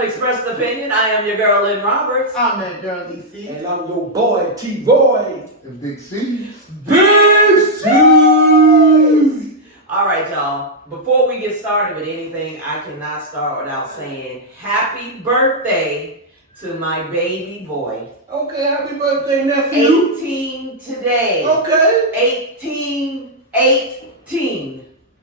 Expressed Opinion. I am your girl, Lynn Roberts. I'm that girl, DC. And I'm your boy, T-Roy. And Big C. Big C! All right, y'all. Before we get started with anything, I cannot start without saying happy birthday to my baby boy. Okay, happy birthday, nephew. 18 today. Okay. 18.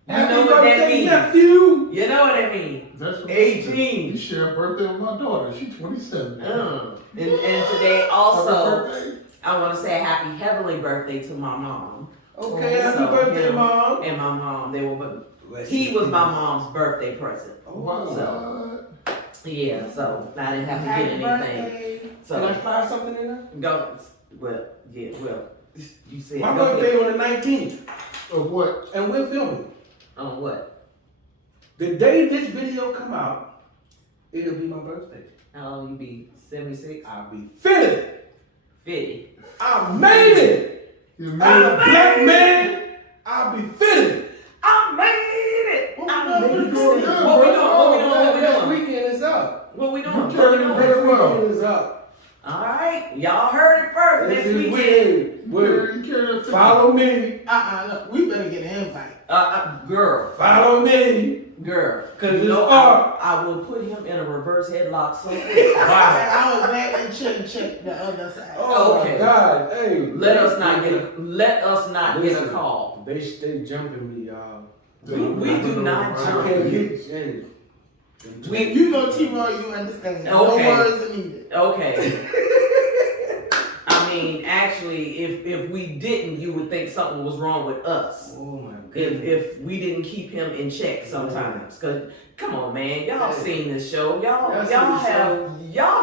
You Happy know what that birthday, means. nephew. You know what that means. That's what 18. You share a birthday with my daughter. She's 27. And today Happy also, birthday. I want to say a happy heavenly birthday to my mom. Okay, happy So, birthday, him Mom. And my mom, he was my mom's birthday present. Wow. Yeah, so I didn't have to get anything. Birthday. Can I So slide something in there? go, you said My go birthday ahead. on the 19th. Of what? And we're filming. On what? The day this video come out, it'll be my birthday. How old you be? 76? I'll be 50. 50. I made it. You As made a it. black man, I'll be 50. I made it! What I we made doing it. for the What we doing? What we doing? What we That doing? weekend is up. What we doing? You What we turned doing? it very well. Weekend is up. All right, y'all heard it first. This Next is weekend. weird. You carry that Follow me. Look, we better get an invite. Girl. Follow me. Girl. 'Cause You it's know, up. I will put him in a reverse headlock so quick. I was glad you shouldn't check the other side. Oh Okay. my God. Hey. Let us not get a Listen, call. They stay jumping me, y'all. We do not I jump. can't get. Hey. You know, T-Roy, you understand. No Okay. words are needed. Okay. I mean, actually, if we didn't, you would think something was wrong with us. Oh my goodness. If we didn't keep him in check sometimes. Cause come on, man, y'all seen this show. Y'all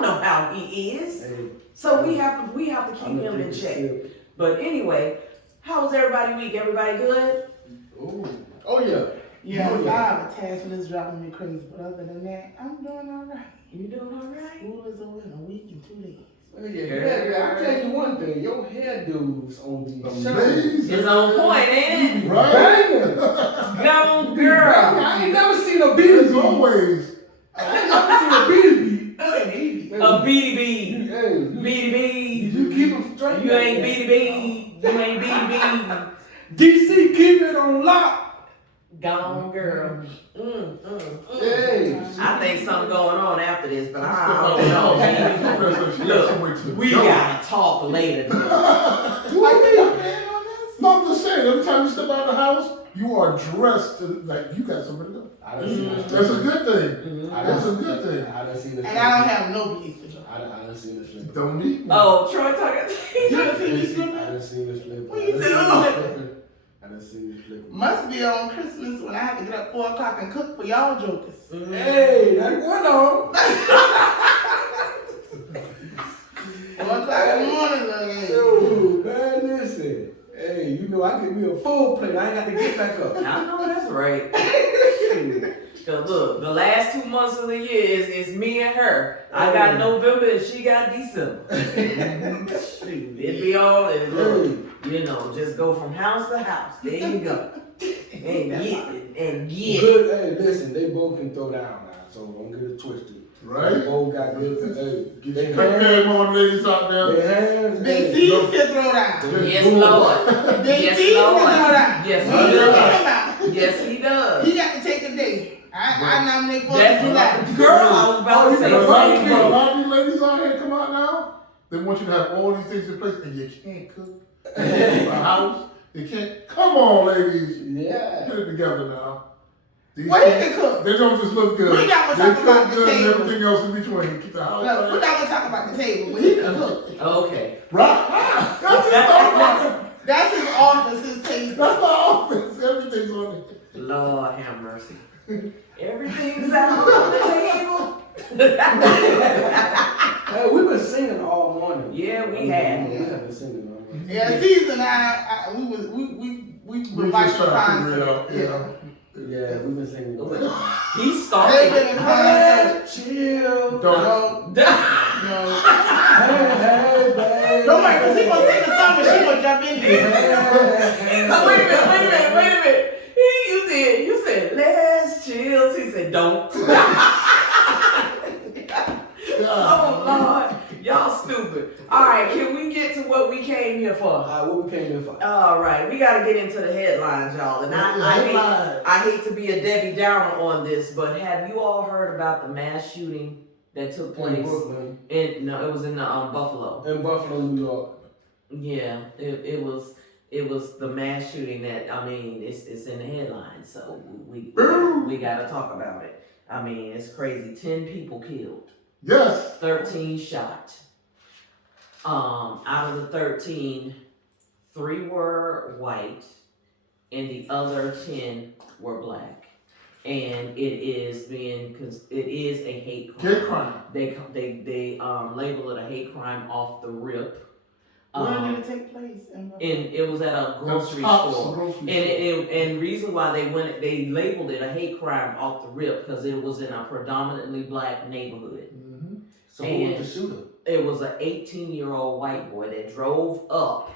know how he is. Hey, So we have to keep I'm him gonna in take a check. sip. But anyway, how was everybody week? Everybody good? Ooh. Oh yeah. Yeah, Oh, so yeah. I have a task and it's driving me crazy. But other than that, I'm doing all right. You doing all right? School is over in a week and 2 days. Well, yeah, I'll tell you one thing. Your hairdos on the show. Amazing. It's on point, ain't it? Right? Banging. Gone girl. I ain't never seen a beat. As always. I ain't never seen a beat. A beady Hey, bee. Beady bee. you keep them straight. You ain't beady bee. You ain't beady bee. DC, keep it on lock. Gone girl. Hey. I think something going on after this, but I She don't know. somewhere to We go. gotta talk later. No, I'm just saying, every time you step out of the house, you are dressed like you got somewhere to go. I done seen this. That's a good thing. I That's a done good thing. I done seen this. And I don't have no peace to I done seen this. Don't need me. Oh, Troy talking. You done seen me I slipping? done seen this flip. What you I said? done seen this flip. Must be on Christmas when I have to get up 4 o'clock and cook for y'all jokers. Hey, that went on. 4 o'clock in the morning, look. Yo, man, listen. Hey, you know I give me a full plate. I ain't got to get back up. I know that's right. Cause look, the last 2 months of the year is me and her. I got November and she got December. Shoot, it be all and look, you know, just go from house to house. There you go. And get. Good. Hey, listen, they both can throw down now, so don't get it twisted. They Right? both got good. Hey, Get they your cut game on, ladies out there. hands. Big hey, C's can throw down. Yes, Lord. Big Yes, C's can Lord. throw down. Yes, What he you does. talking about? Yes, he does. He got to take a day. I nominate 4th of That's July. girl, I was about to say A the lot same of thing. these ladies out here come out now. They want you to have all these things in place, and you can't cook. You can't keep a house. You can't. Come on, ladies. Yeah. Get it together now. These What he things- can cook? They don't just look good. We not gonna They talk about cook the good and table. everything else in between. Keep the house Look, we're right. not going to talk about the table, but he can cook. Okay. Right? That's his office. That's his office, his table. That's the office. Everything's on it. Lord have mercy. Everything's out on the table. Hey, we've been singing all morning. Yeah, we have. We have been singing all morning. Yeah, season we We watched just the trying to figure it concert. out. Yeah. Yeah, we've been singing. He They've started. been in concert. Chill. Don't. No, Hey, baby. don't worry, because he gonna sing the song and she gonna jump in here. Oh, wait a minute. You said, let's chill. He said, don't. what we came in for? All right, we got to get into the headlines, y'all. And I hate to be a Debbie Downer on this, but have you all heard about the mass shooting that took place In Brooklyn. it was in Buffalo. In Buffalo, New York. Yeah, it was the mass shooting that, I mean, it's in the headlines, so we got to talk about it. I mean, it's crazy. 10 people killed. Yes. 13 shot. Out of the 13, 3 were white, and the other 10 were black. And it is a hate crime. Hate crime. They label it a hate crime off the rip. Where did it take place? It was at a grocery store. And reason why they labeled it a hate crime off the rip because it was in a predominantly black neighborhood. Mm-hmm. So who was the shooter? It was an 18-year-old white boy that drove up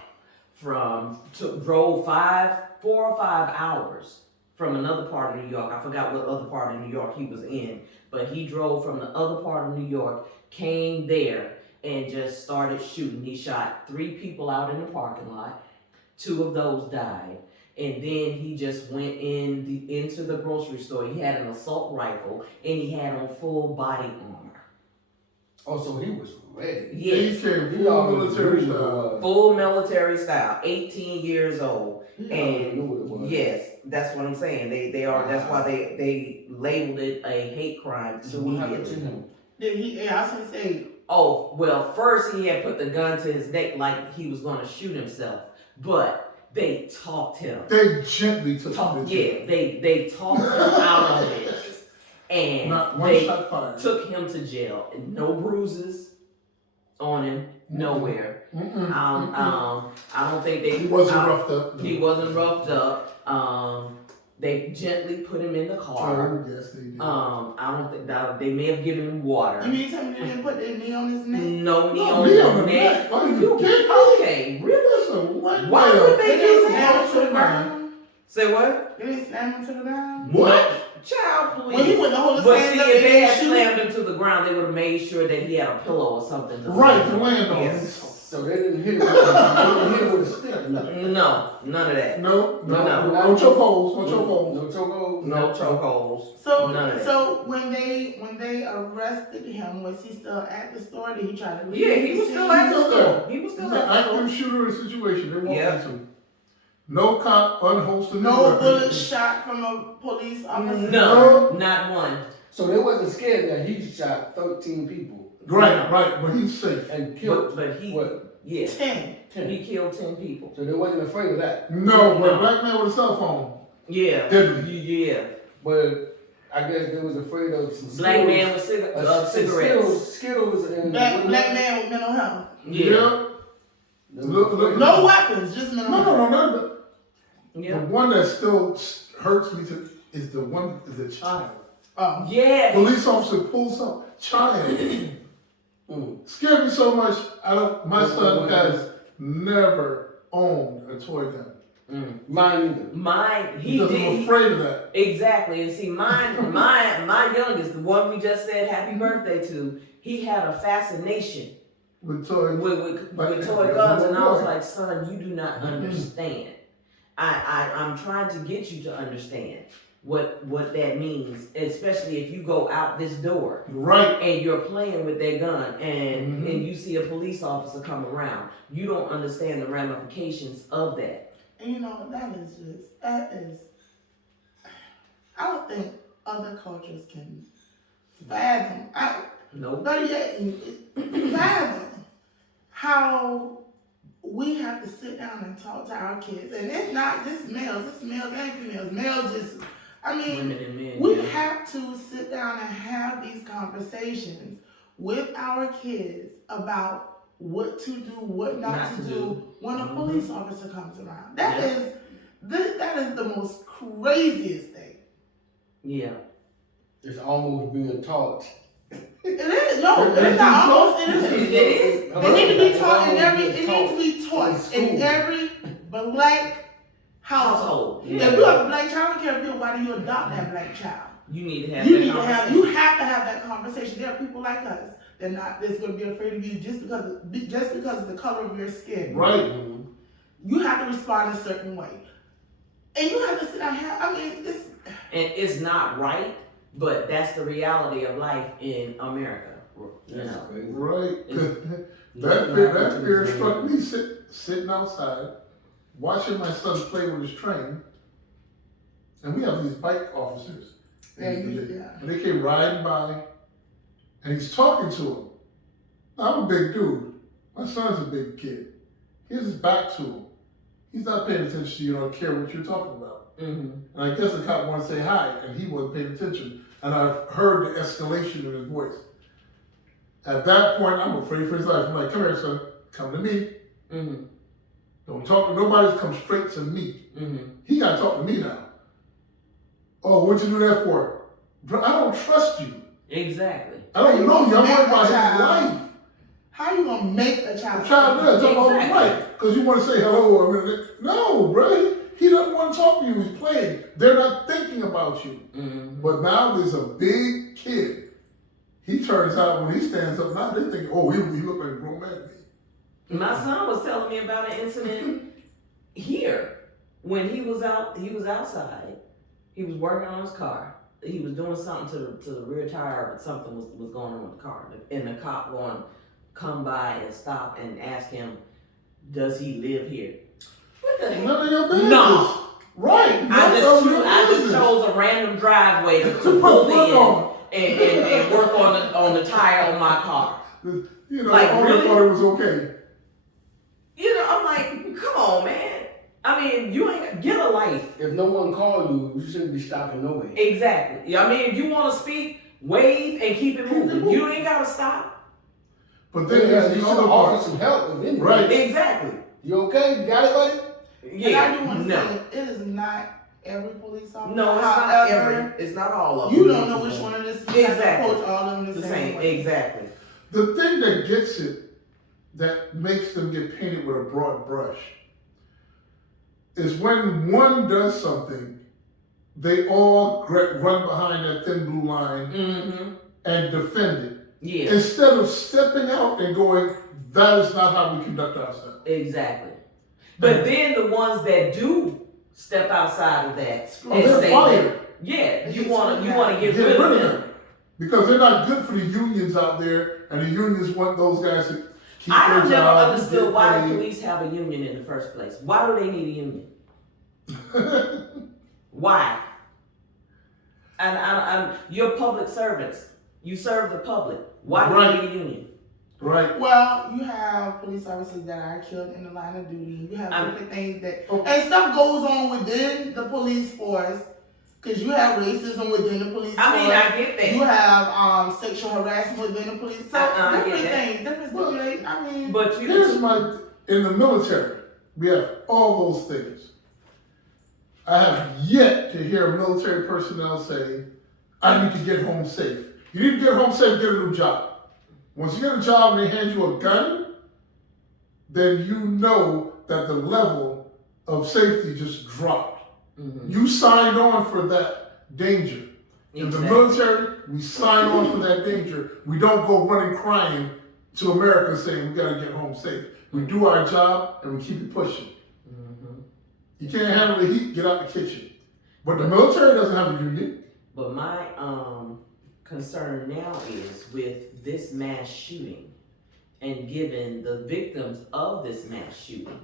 drove 4 or 5 hours from another part of New York. I forgot what other part of New York he was in, but he drove from the other part of New York, came there, and just started shooting. He shot 3 people out in the parking lot. 2 of those died. And then he just went into the grocery store. He had an assault rifle, and he had on full body armor. Oh, so he was ready. Yes. He came full military style. Full military style. 18 years old. He And knew what it was. yes, that's what I'm saying. They are. That's why they labeled it a hate crime What happened to immediately. him? Did he? I was gonna say. Oh, well, first he had put the gun to his neck like he was going to shoot himself, but they talked him. They gently took him. Yeah, they talked him out of it, and Not one they shot fired. took him to jail. No bruises on him, nowhere. I don't think He wasn't roughed up. He wasn't roughed up. They gently put him in the car. Oh, yes, they did. I don't think that they may have given him water. You mean tell me they didn't put their knee on his neck? No knee No, on knee on his the neck. neck. Why you kidding me? Okay, really? Listen, Why would they They do didn't that? slam him to the ground. Say what? They didn't slam him to the ground. What? Child, please. When he went to hold his But hands see, up, if they had shoot. slammed him to the ground, they would have made sure that he had a pillow or something to Right, slam to land on. Yes. So they didn't hit him with a stick or nothing. No, none of that. No No. chokeholds, no chokeholds. No chokeholds. No chokeholds. So, None of that. so when they arrested him, was he still at the store? Did he try to leave? Yeah, he was still at the store. He was He's still an at the store. active shooter in a situation. They walked Yep. into. No cop unholstered. No weapon. bullet shot from a police officer. No, not one. So they wasn't scared that he shot 13 people Right, but he's safe. and killed But he, what? yeah, 10. 10. he killed 10 people. So they wasn't afraid of that. No, but No. a black man with a cell phone. Yeah, Deadly. yeah. But I guess they was afraid of some Black Skittles, man with cigarettes. Skittles and Black man with mental health. Yeah. They was afraid of No weapons, just mental health. No. Yeah. The one that still hurts me is the child. Oh. Yeah. Police officer pulls up, child. Scared me so much. My son has never owned a toy gun. Mine either. He Because I'm did. afraid of that. Exactly. And see, my youngest, the one we just said happy birthday to, he had a fascination With toys. with toy guns, and I was like, son, you do not understand. I'm trying to get you to understand what that means, especially if you go out this door Right. and you're playing with that gun and you see a police officer come around. You don't understand the ramifications of that. And you know, that is, I don't think other cultures can fathom, Nope. fathom how we have to sit down and talk to our kids. And it's not just males, it's males and females. Males just, Women and men. we yeah. have to sit down and have these conversations with our kids about what to do, what not to do when a police officer comes around. That is the most craziest thing. Yeah. It's almost being taught. It is. No, it's not almost. It is. It is. It needs to be taught in every. It needs to be taught in every black household. Yeah. If you have a black child, I don't care if you're white, you adopt that black child. You need to have You that need to conversation. have. You have to have that conversation. There are people like us that that's going to be afraid of you just because of the color of your skin. Right. you have to respond a certain way. And you have to sit down here. I mean, it's not right, but that's the reality of life in America. You know. Crazy. Right. That fear struck me sitting outside, watching my son play with his train. And we have these bike officers. And they came riding by, and he's talking to him. I'm a big dude. My son's a big kid. He has his back to him. He's not paying attention to you, don't care what you're talking about. Mm-hmm. And I guess the cop wanted to say hi, and he wasn't paying attention. And I heard the escalation in his voice. At that point, I'm afraid for his life. I'm like, come here, son. Come to me. Mm-hmm. Don't talk to nobody. Come straight to me. Mm-hmm. He got to talk to me now. Oh, what'd you do that for? Bro, I don't trust you. Exactly. I don't know you. I'm worried about his life. How you gonna make a child? The child does. Talk about his life. Because you want to say hello. No, bro. He doesn't want to talk to you. He's playing. They're not thinking about you. Mm-hmm. But now there's a big kid. He turns out when he stands up now, they think, oh, he look like a grown man to me. My son was telling me about an incident here when he was outside. He was working on his car. He was doing something to the rear tire, but something was going on with the car. And the cop going to come by and stop and ask him, does he live here? What the heck? None of your business. No. Right. I just chose a random driveway to pull in and work on the tire on my car. You know, Like, I really? thought it was okay. You know, I'm like, come on, man. I mean, you ain't get a life. If no one called you, you shouldn't be stopping no way. Exactly. I mean, if you want to speak, wave and keep it moving. You ain't gotta stop. But then there's you the should other offer part. some help if anything. Right. Exactly. You okay? You got it, buddy? Yeah. And I do want to No. say, it is not every police officer. No, it's not However, every. It's not all of them. you don't know which one it is. You have to Exactly. approach all of them the same way. Exactly. The thing that gets it, that makes them get painted with a broad brush, is when one does something, they all run behind that thin blue line Mm-hmm. and defend it. Yeah. Instead of stepping out and going, that is not how we conduct ourselves. Exactly. But then the ones that do step outside of that Oh, they're say fired. that, yeah, you want to get rid of them. Because they're not good for the unions out there, and the unions want those guys to keep I their have never jobs, understood get why the paid. police have a union in the first place. Why do they need a union? Why? And you're public servants. You serve the public. Why do you need a union? Right. Well, you have police officers that are killed in the line of duty. You have different things that, Oh. and stuff goes on within the police force, because you have racism within the police I force. mean, I get that. You have sexual harassment within the police. So I get different that. things, different stipulations. I mean, But Here's in the military, we have all those things. I have yet to hear military personnel say, I need to get home safe. You need to get home safe, get a new job. Once you get a job and they hand you a gun, then you know that the level of safety just dropped. Mhm. You signed on for that danger. In the Exactly. military, we sign on for that danger. We don't go running crying to America saying we gotta get home safe. We do our job and we keep it pushing. Mhm. You can't handle the heat, get out the kitchen. But the military doesn't have a union. But my concern now is with this mass shooting and given the victims of this mass shooting,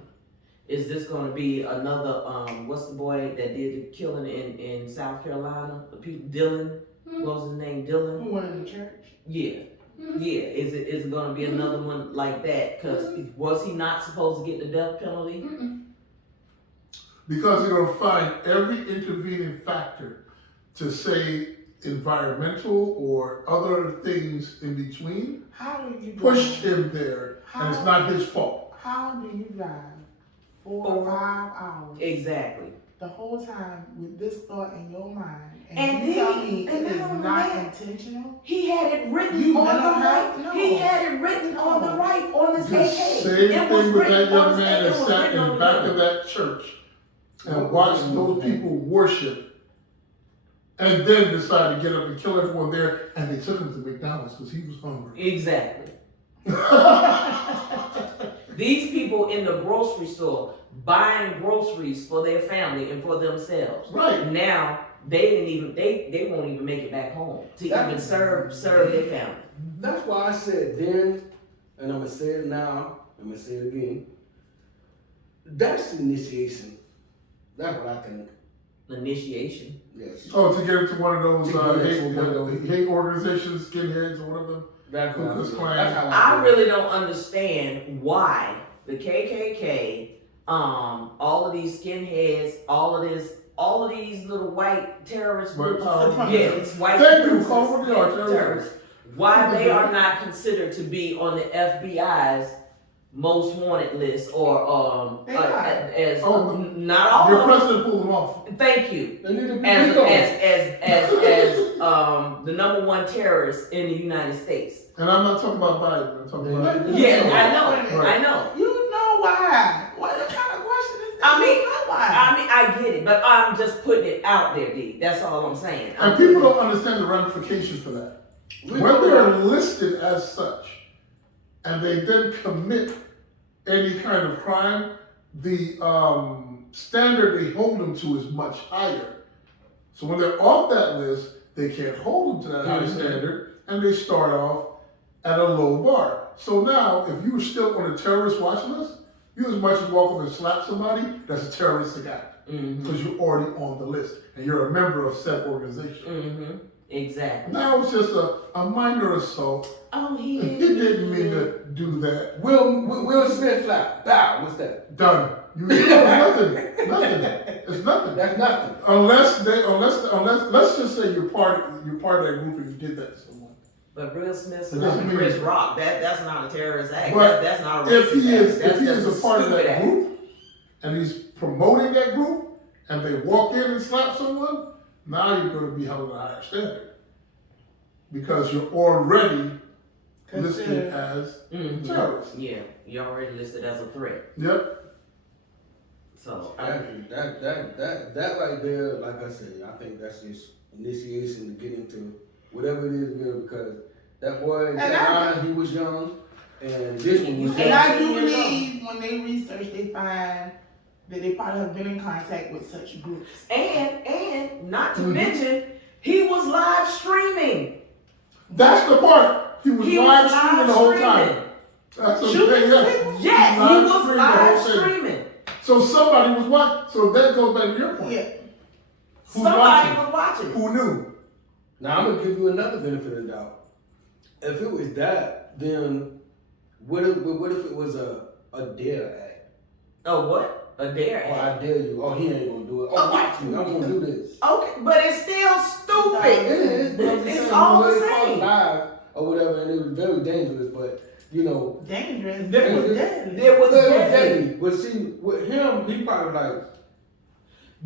is this going to be another, what's the boy that did the killing in South Carolina? The people, Dylan, what was his name, Dylan? who went in the church? Yeah. Yeah, is it going to be another one like that? Because was he not supposed to get the death penalty? Because they're gonna find every intervening factor to say environmental or other things in between, How do you pushed drive? him there, and it's not his fault. How do you drive 4 or 5 hours Exactly. the whole time with this thought in your mind, And you then- tell me and it is not only not that, intentional? He had it written You on the mental right. health? No. He had it written on the right on his The AK. same It was thing with written that on young his man AK. that It was sat written in on the the back gun. of that church and watched those people worship, and then decided to get up and kill everyone there, and they took him to McDonald's because he was hungry. Exactly. These people in the grocery store buying groceries for their family and for themselves. Right. Now they won't even make it back home to even serve their family. That's why I said then, and I'm gonna say it now, I'm gonna say it again. That's initiation. That's what I think. Initiation. Yes. Oh, to get into one of those To get into one of those- hate organizations, skinheads, or whatever. That's what Ku Klux Klan. That's how I feel. really don't understand why the KKK, all of these skinheads, all of these little white terrorist groups, Supremacists. white Thank you, supremacists, Cole. They are terrorists. terrorists, why they are not considered to be on the FBI's most wanted list or They are. as Oh, not all Your of them. president pulled them off. Thank you. They need to be As vetoed. the number one terrorist in the United States. And I'm not talking about Biden. I'm talking about. Yeah, Right. I know. You know why? What kind of question is that? I mean, you know why? I get it, but I'm just putting it out there, D. That's all I'm saying. And people don't understand the ramifications for that. When they're listed as such, and they then commit any kind of crime, the standard they hold them to is much higher. So when they're off that list, they can't hold them to that high standard, and they start off at a low bar. So now, if you were still on a terrorist watch list, you as much as walk up and slap somebody, that's a terroristic act. Because you're already on the list, and you're a member of said organization. Exactly. Now it's just a minor assault. Oh, He didn't mean to do that. Will Smith slap. Bow. What's that? Done. You nothing. Nothing. It's nothing. That's nothing. Unless let's just say you're part of that group and you did that to someone. But Will Smith It doesn't and Chris mean- Rock, that's not a terrorist act. But That's not a racist If he is act. That's a part of stupid that act. group and he's promoting that group and they walk in and slap someone, now you're going to be held at a higher standard because you're already listed as terrorist. Yeah, you're already listed as a threat. Yep. So That right there, like I said, I think that's just initiation to get into whatever it is, girl, because that boy in Tehran, he was young, and this one was young. And I do believe when they research, they find that they probably have been in contact with such groups. and not to mention, he was live streaming. That's the part. He was live streaming the whole time. That's okay, yes. Yes, he was live streaming. So somebody was watching. So that goes back to your point. Yeah. Somebody was watching. Who knew? Now I'm gonna give you another benefit of the doubt. If it was that, then what if it was a dare act? Oh, what? A dare Oh, act. I dare you. Oh, he ain't gonna do it. Oh, watch me. I'm gonna do this. Okay, but it's still stupid. It is, but I'm just It's saying, all you know, the it caused same. lives or whatever, and it was very dangerous. But you know, Dangerous. There was was- deadly. There was well, it was deadly. deadly. But see, with him, he probably like.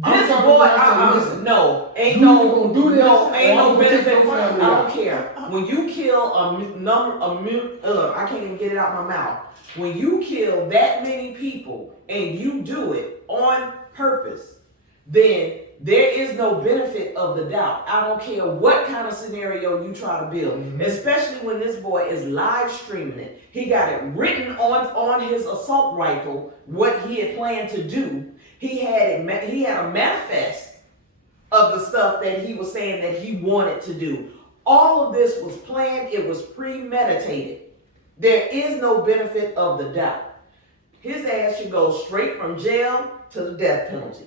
I'm This talking boy, about, listen, no, ain't you no, gonna do this, no, ain't or no I'm gonna take benefit. your I family don't out. care. When you kill I can't even get it out my mouth. When you kill that many people and you do it on purpose, then there is no benefit of the doubt. I don't care what kind of scenario you try to build, especially when this boy is live streaming it. He got it written on his assault rifle what he had planned to do. He had a manifest of the stuff that he was saying that he wanted to do. All of this was planned. It was premeditated. There is no benefit of the doubt. His ass should go straight from jail to the death penalty.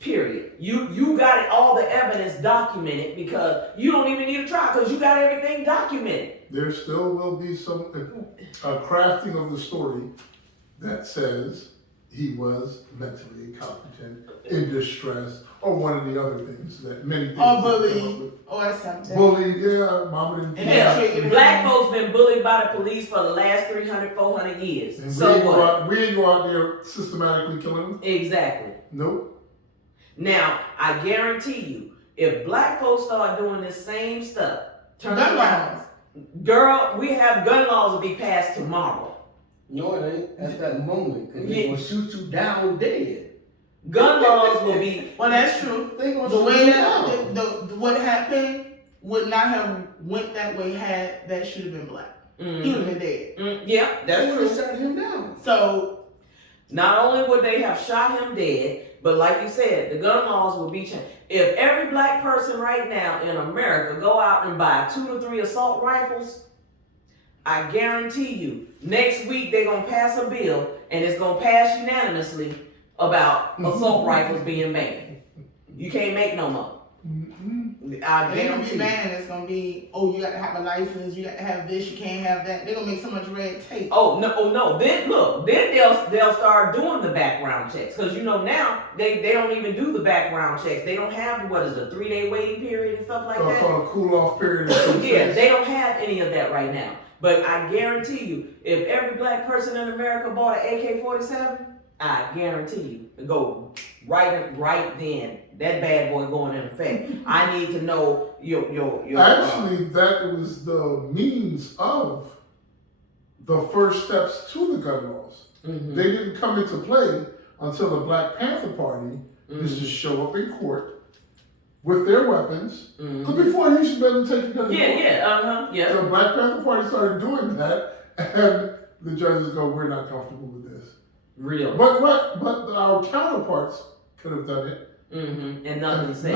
Period. You got it, all the evidence documented because you don't even need a trial because you got everything documented. There still will be some crafting of the story that says he was mentally incompetent, in distress, or one of the other things that many things. Or that come up bullied, with. or something. Bullied, yeah, mama didn't. And Hell, triggered black him. folks been bullied by the police for the last 300, 400 years. And So what? we ain't go out there systematically killing them. Exactly. Nope. Now, I guarantee you, if black folks start doing this same stuff, turn Gun around. laws. Girl, we have gun laws will be passed tomorrow. No, it ain't at that moment because they Yeah. gonna shoot you down dead. Gun laws will be. Well, that's true. They gonna The shoot way you that down. what happened would not have went that way had that should have been black. he would have been dead. Yeah, that's They true. shut him down. So Not only would they have shot him dead, but like you said, the gun laws would be changed. If every black person right now in America go out and buy 2 to 3 assault rifles, I guarantee you, next week they're gonna pass a bill and it's gonna pass unanimously about assault rifles being banned. You can't make no more. I it ain't gonna be guarantee. banned. It's gonna be, oh, you got to have a license. You got to have this. You can't have that. They're gonna make so much red tape. Oh no! Then look, then they'll start doing the background checks because you know now they don't even do the background checks. They don't have what is a 3-day waiting period and stuff like that. Called a cool off period. Yeah, they don't have any of that right now. But I guarantee you, if every black person in America bought an AK-47, I guarantee you, it go right then. That bad boy going in effect. I need to know your. Actually, that was the means of the first steps to the gun laws. Mm-hmm. They didn't come into play until the Black Panther Party used to show up in court with their weapons. Because before you should be able to take your gun to court. Yeah. So the Black Panther Party started doing that, and the judges go, "We're not comfortable with this." Real. But our counterparts could have done it. And nothing And said.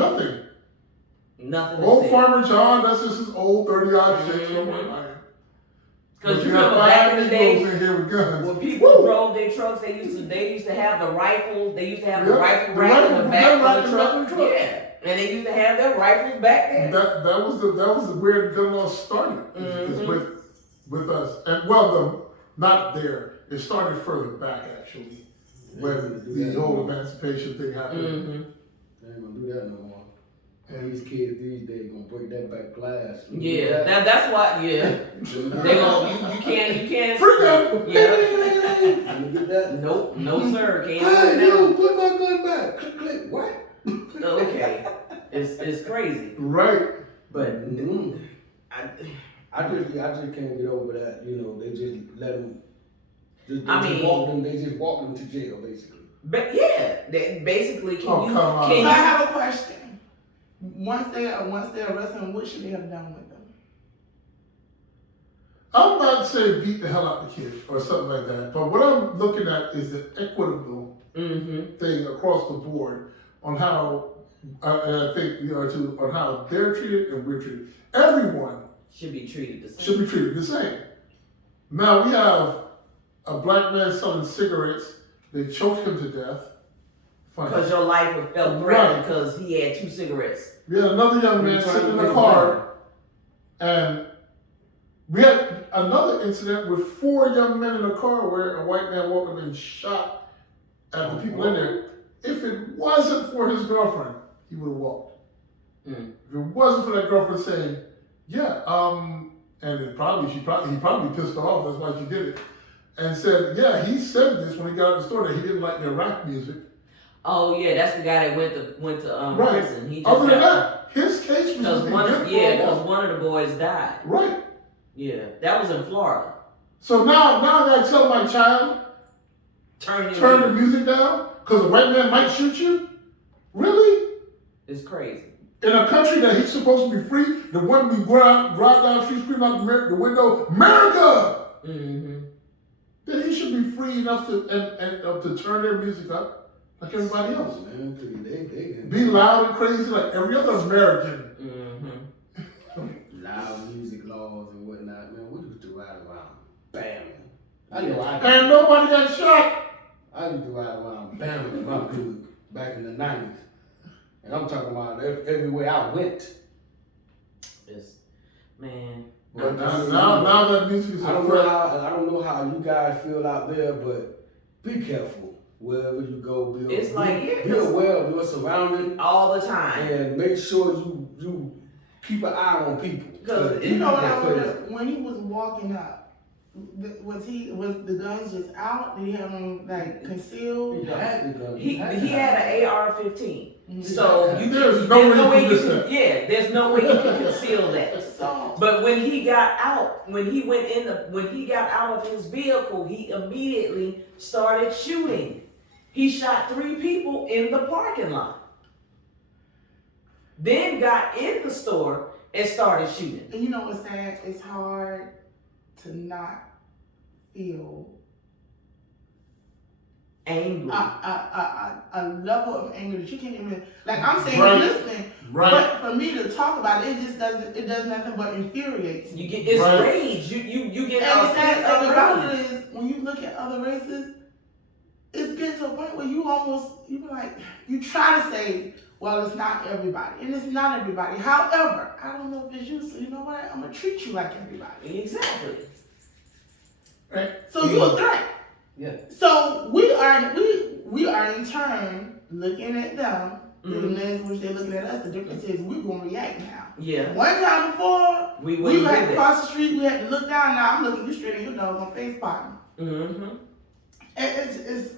Nothing. Old said. Farmer John, that's just his old 30-odd shit from one line. Because you got remember back 5 in the Negroes day, in here with guns. when people drove their trucks, they used to have the rifles. They used to have the rifle rack in the back of the truck. Yeah, and they used to have their rifles back there. That was where the gun law started. Is with us, and not there. It started further back actually, when the whole emancipation thing happened. They ain't gonna do that no more. And these kids these days gonna break that back glass. Yeah, that's why. Yeah, they gonna you can't. Freedom. Yeah. You get that? Nope, no sir, can't Hey, do yo, put my gun back. Click, click. What? it now. Okay, it's crazy, Right. but I just can't get over that. You know, they just let them. They just walk them to jail, basically. But yeah, basically, Come on. So I have a question. Once they arrest them, what should they have done with them? I'm not saying beat the hell out the kid or something like that, but what I'm looking at is the equitable thing across the board on how, and I think on how they're treated and we're treated. Everyone should be treated the same. should be treated the same. Now we have a black man selling cigarettes. They choked him to death. Because your life was felt threatened because he had 2 cigarettes. We had another young man sitting in the car, and we had another incident with 4 young men in a car where a white man walked up and shot at the people in there. If it wasn't for his girlfriend, he would have walked. If it wasn't for that girlfriend saying, yeah, and he probably pissed her off, that's why she did it, and said, yeah, he said this when he got out of the store that he didn't like their rap music. Oh yeah, that's the guy that went to Right. prison. He just Other than that, his case was because one of the boys died. Right. Yeah, that was in Florida. So now I gotta tell my child, turn the music down because a white man might shoot you? Really? It's crazy. In a country that he's supposed to be free, the one we drive down the street screaming out the window, America! Then he should be free enough to turn their music up like everybody else. Be loud and crazy like every other American. Loud music laws and whatnot, man. We used to ride around bam. And nobody got shot. I used to ride around bam with my Buick back in the 90s. And I'm talking about everywhere I went. Man. But now that music is I don't know how you guys feel out there, but be careful wherever you go. Be aware of your surroundings all the time, and make sure you keep an eye on people. Because you know what when he was walking up, was the guns just out? Did he have them like concealed? He had the gun. He had an AR-15. So there's no way you can there's no way you can conceal that. But when he got out, when he got out of his vehicle, he immediately started shooting. He shot 3 people in the parking lot. Then got in the store and started shooting. And you know what's sad? It's hard to not feel Angry. a level of anger that you can't even, like I'm saying, Right. listening, Right. but for me to talk about it, it just doesn't, it does nothing but infuriates me. You get it's Right. rage. You get And the sad upset thing about rage. it is, when you look at other races, it's getting to a point where you be like, you try to say, well, it's not everybody, and it's not everybody. However, I don't know if it's you, so you know what? I'm gonna treat you like everybody. Exactly. Right. So you a threat. Yeah. So we are in turn looking at them through the Mhm. lens which they're looking at us. The difference is we're gonna react now. Yeah. One time before, We we wouldn't had do to that. cross the street, we had to look down. Now I'm looking you straight in your nose on face partner. Mm-hmm. And it's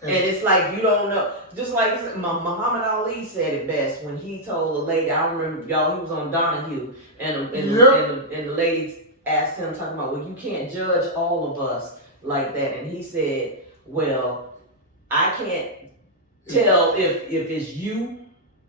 And it's like you don't know. Just like Muhammad Ali said it best when he told a lady. I remember y'all. He was on Donahue, and the lady asked him talking about, well, you can't judge all of us like that, and he said, well, I can't tell if it's you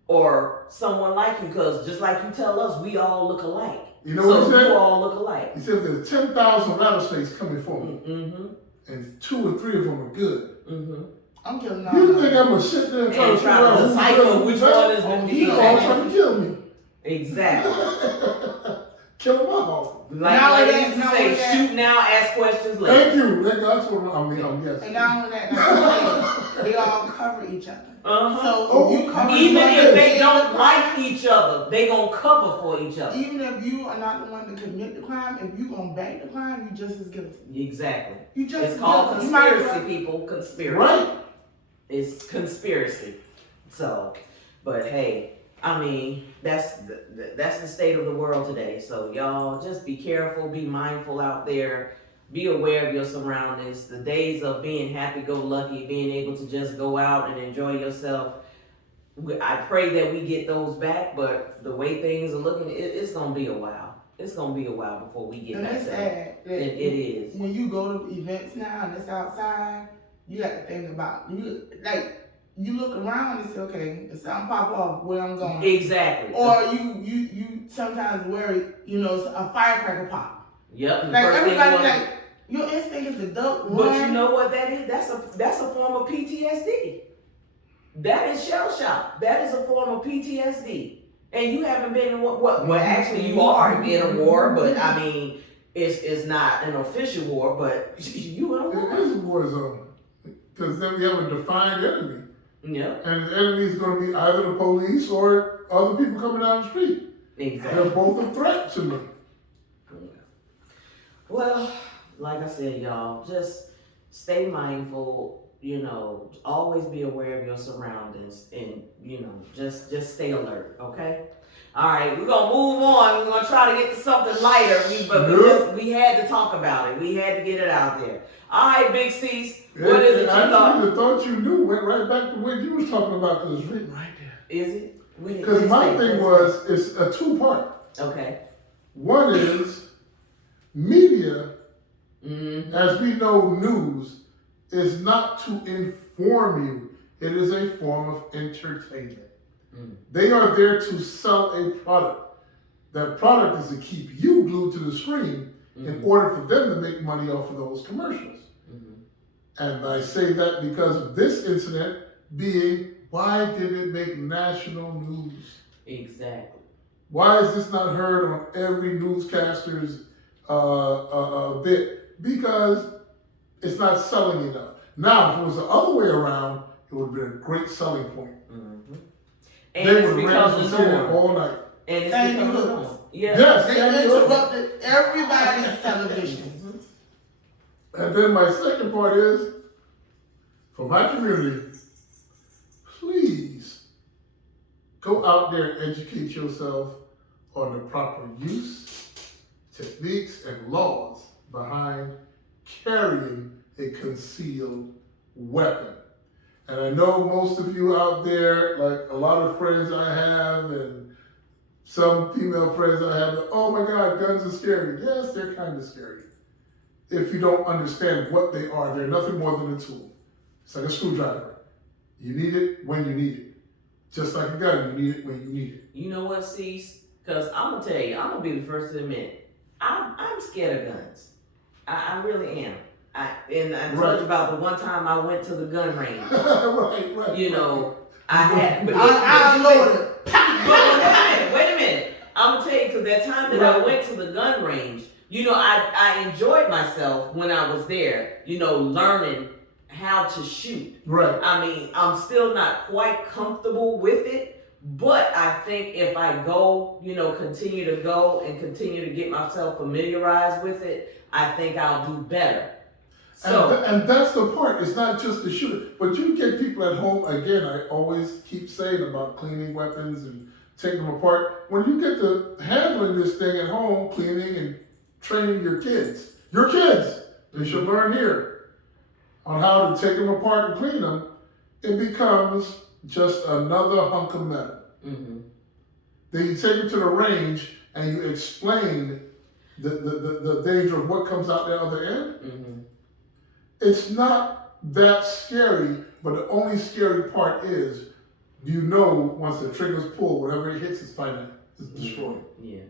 or someone like you, because just like you tell us, we all look alike. You know what he So said? you all look alike. He said if there's 10,000 rattlesnakes coming for me, Mm-hmm. and 2 or 3 of them are good. Mm-hmm. I'm killing all You of think them. I'm gonna sit there and try And to try figure to out who's decipher good, which who's one bad? is going to be He's all trying to kill me. Exactly. Kill them all. Like they used to say, shoot now, ask questions later. Thank you. That's what I mean. Yes. And not only that, now they all cover each other. Uh-huh. So if you cover Even each if other, they don't like each other, they gonna cover for each other. even if you are not the one to commit the crime, if you gonna back the crime, you just as guilty. Exactly. You just It's as called guilty. You might as conspiracy, well- people. Conspiracy. Right. It's conspiracy. So, but hey, I mean, that's the state of the world today. So y'all just be careful, be mindful out there, be aware of your surroundings. The days of being happy-go-lucky, being able to just go out and enjoy yourself, I pray that we get those back. But the way things are looking, it's gonna be a while. It's gonna be a while before we get And back it's to that. sad that It is. when you go to events now and it's outside, you got to think about you look around and say, okay, if something pop off, where I'm going. Exactly. Or you sometimes worry, a firecracker pop. Yep. Like first thing everybody, you wanna- like your instinct is to duck, run. But you know what that is? That's a form of PTSD. That is shell shock. That is a form of PTSD. And you haven't been in what? Well, actually, you are in a war, but I mean, it's not an official war, but you in a war. It is a war zone. Because then we have a defined enemy. Yeah. And the enemy is going to be either the police or other people coming down the street. Exactly. They're both a threat to me. Well, like I said, y'all, just stay mindful. Always be aware of your surroundings, and just stay alert. Okay. All right, we're gonna move on. We're gonna try to get to something lighter. We had to talk about it. We had to get it out there. All right, Big C's, what is it you thought? Actually, the thought you knew went right back to what you was talking about because it's written right there. Is it? Because my thing was, it's a 2-part. Okay. One is media, Mm-hmm. as we know, news is not to inform you. It is a form of entertainment. Mm. They are there to sell a product. That product is to keep you glued to the screen in order for them to make money off of those commercials. Mm-hmm. And I say that because of this incident being, why did it make national news? Exactly. Why is this not heard on every newscaster's bit? Because it's not selling enough. Now, if it was the other way around, it would have been a great selling point. Mm-hmm. They And it's would have because ran of from norm. all night. And it's Sandy because of Hooks. norm. Yeah. Yes, They Sandy Hooks. interrupted everybody's television. And then my second part is, for my community, please go out there and educate yourself on the proper use, techniques, and laws behind carrying a concealed weapon. And I know most of you out there, like a lot of friends I have and some female friends I have, oh my God, guns are scary. Yes, they're kind of scary. If you don't understand what they are, they're nothing more than a tool. It's like a screwdriver. You need it when you need it. Just like a gun, you need it when you need it. You know what, Cease? Because I'm going to tell you, I'm going to be the first to admit, I've I'm scared of guns. I really am. I told Right. you about the one time I went to the gun range. right. You know, I had. But I know it. but wait a minute. I'm gonna tell you, because that time that I went to the gun range, you know, I enjoyed myself when I was there. You know, learning how to shoot. Right. I mean, I'm still not quite comfortable with it, but I think if I go, you know, continue to go and continue to get myself familiarized with it, I think I'll do better. So, and that's the part. It's not just the shooter, but you get people at home. Again, I always keep saying about cleaning weapons and taking them apart. When you get to handling this thing at home, cleaning and training your kids, they should learn here on how to take them apart and clean them. It becomes just another hunk of metal. mm-hmm. Then you take them to the range and you explain the danger of what comes out the other end. Mm-hmm. It's not that scary, but the only scary part is, you know, once the trigger's pulled, whatever it hits is finite, it's destroyed. Yeah.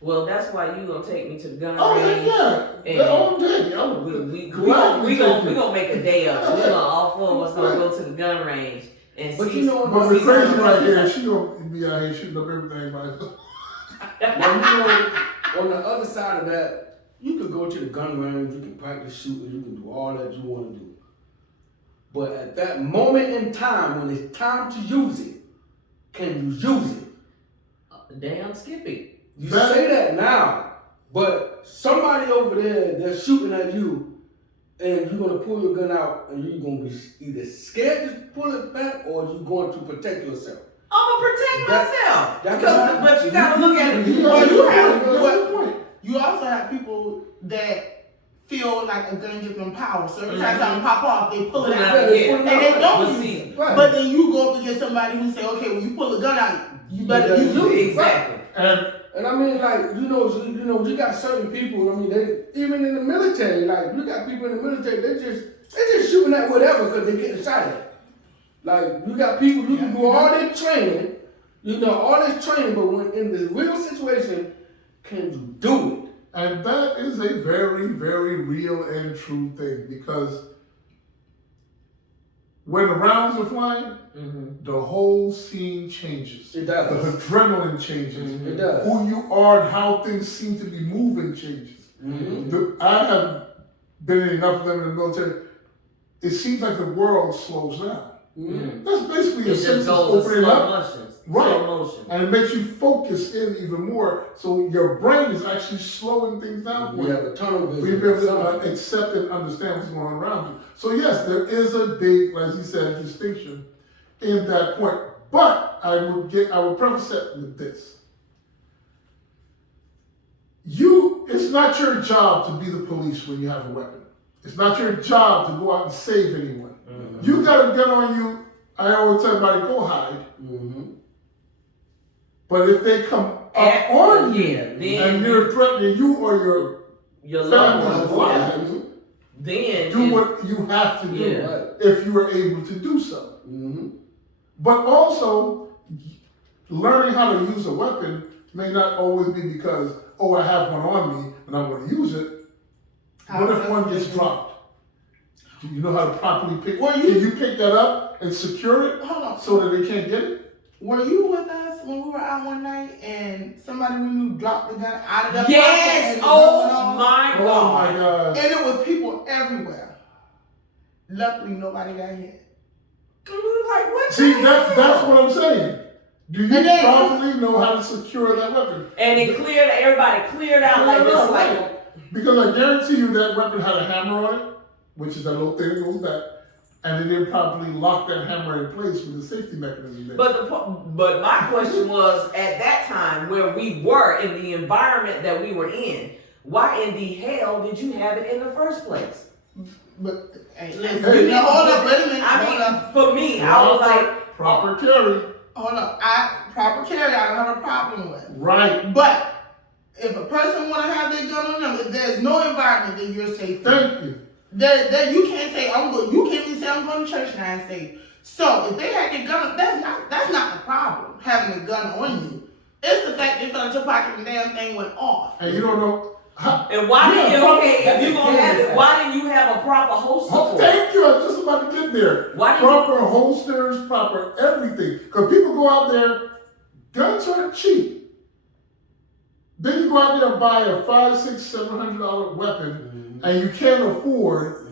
Well, that's why you gonna take me to the gun Oh range. yeah, the whole day. I would We gladly take you. gonna make a day of it. We're gonna all four of us gonna go to the gun range and But see. you know, But the see crazy some- right here, she gonna be out here shooting up everything by herself. Now, you know, on the other side of that, you can go to the gun range, you can practice shooting, you can do all that you want to do. But at that moment in time, when it's time to use it, can you use it? Damn Skippy. You say that now, but somebody over there, they're shooting at you, and you're going to pull your gun out, and you're going to be either scared to pull it back, or you're going to protect yourself. I'm gonna protect myself. that's Because, right. but you gotta look at it. You also have people that feel like a gun gives them power. So every time something pop off, they pull it out. Yeah. And they don't But use see, it. right. But then you go up against somebody who say, okay, when you pull a gun out, you better use it. Exactly. And I mean, like, you got certain people, I mean, they, even in the military, like, you got people in the military, they just shooting at whatever because they getting shot at. Like, you got people, you can do all this training, but when in the real situation, can you do it? And that is a very, very real and true thing, because when the rounds are flying, the whole scene changes. It does. The adrenaline changes. It does. Who you are and how things seem to be moving changes. I have been in enough of them in the military. It seems like the world slows down. That's basically a It sense just of goes in opening slow up. motion. Right. Slow motion. And it makes you focus in even more. So your brain is actually slowing things down for We you. have a tunnel For you vision. to be able to accept and understand what's going on around you. So yes, there is a big, as you said, distinction in that point. But I would preface it with this. It's not your job to be the police when you have a weapon. It's not your job to go out and save anyone. You got a gun on you, I always tell everybody, go hide. But if they come up on you and you're threatening you or your loved family's ones, lives, then do what you have to do Right. if you are able to do so. But also, learning how to use a weapon may not always be because, oh, I have one on me and I'm going to use it. What if one gets dropped? Do you know how to properly pick? Can you pick that up and secure it so that they can't get it? Were you with us when we were out one night and somebody we knew dropped the gun out of the yes! pocket? Oh my Oh God! my God! And it was people everywhere. Luckily, nobody got hit. We were like, what? See, the hell? that's what I'm saying. Do you And then- properly know how to secure that weapon? And it cleared. Everybody cleared out like this, like. Because I guarantee you that weapon had a hammer on it, which is that little thing that goes back, and they didn't properly lock that hammer in place with the safety mechanism there. But my question was, at that time where we were in the environment that we were in, why in the hell did you have it in the first place? But hey, Hey, listen, hold up, wait a minute. I hold up. mean, for me, I was like, proper carry. Hold up. Proper carry, I don't have a problem with. Right. But if a person want to have their gun on them, if there's no environment, then you're safe. Thank you. That you can't say I'm going. You can't even say I'm going to church and I ain't safe. So if they had their gun, that's not the problem. Having a gun on you, it's the fact they fell out your pocket and the damn thing went off. And you don't know, And why didn't you, okay, if that's you gonna a have it, kid's why didn't you have a proper holster Oh, for it? thank you. I was just about to get there. Why did Proper holsters, proper everything. Because people go out there, guns aren't cheap. Then you go out there and buy a $500, $600, $700 weapon, and you can't afford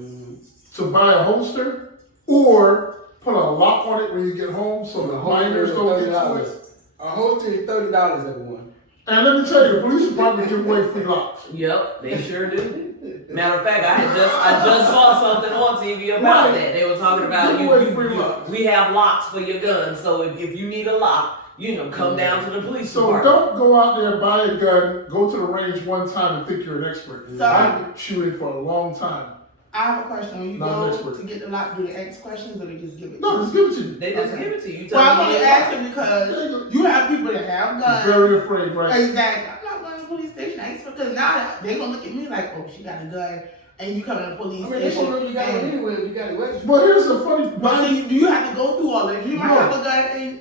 to buy a holster or put a lock on it when you get home so the minors don't get to it. A holster is $30, everyone. And let me tell you, the police department give away free locks. Yep, they sure do. Matter of fact, I just saw something on TV about that. They were talking about Give away free locks. we have locks for your gun, so if you need a lock, come down to the police So department. don't go out there, buy a gun, go to the range one time and think you're an expert. So- I've been shooting for a long time. I have a question. When you Not an go expert. to get the lock, do they ask questions or they just give it to No, you? just give it to you. They just Okay. give it to you. Well, I'm Tell only you asking because you have people that have guns. Very afraid, right? Exactly. I'm not going to the police station. I expect because now they're gonna look at me like, oh, she got a gun, and you come to the police I mean, they station. won't know you got it and- anyway if you got it registered. But here's the funny But so do you have to go through all that? You might No. have a gun and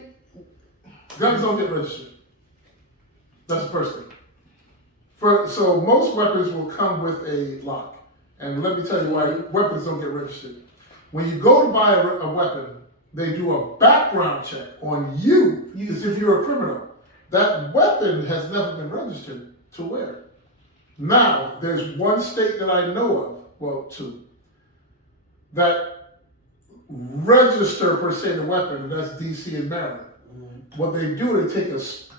guns don't get registered. That's the first thing. So most weapons will come with a lock. And let me tell you why weapons don't get registered. When you go to buy a weapon, they do a background check on you as if you're a criminal. That weapon has never been registered to where? Now, there's one state that I know of, well, two, that register per se the weapon, and that's DC and Maryland. What they do,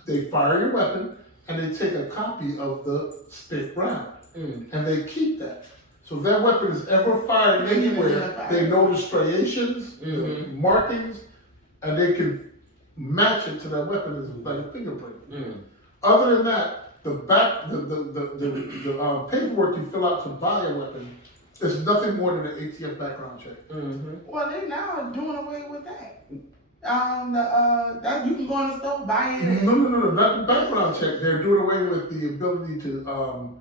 they fire your weapon, and they take a copy of the spent round, and they keep that. So if that weapon is ever fired They can anywhere, identify they it. know the striations, the markings, and they can match it to that weapon as like a fingerprint. Other than that, the paperwork you fill out to buy a weapon is nothing more than an ATF background check. well, they now are doing away with that. That you can go in the store buy it. No, not the background check. They're doing away with the ability to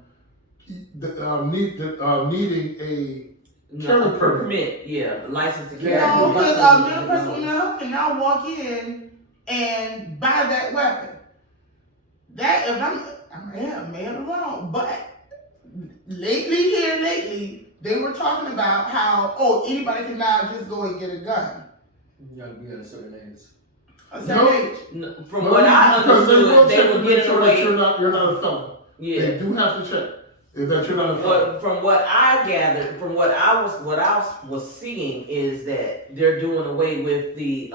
needing a carry permit. Yeah, the license to carry. No, because a person with a health can now walk in and buy that weapon. That if I may have been wrong, but lately, they were talking about how anybody can now just go and get a gun. You gotta be at a certain age. A certain age. No, from what I understood, they were getting away. You're not a felon. Yeah. They do have to check that you're not a felon. But from what I gathered, from what I was seeing is that they're doing away with the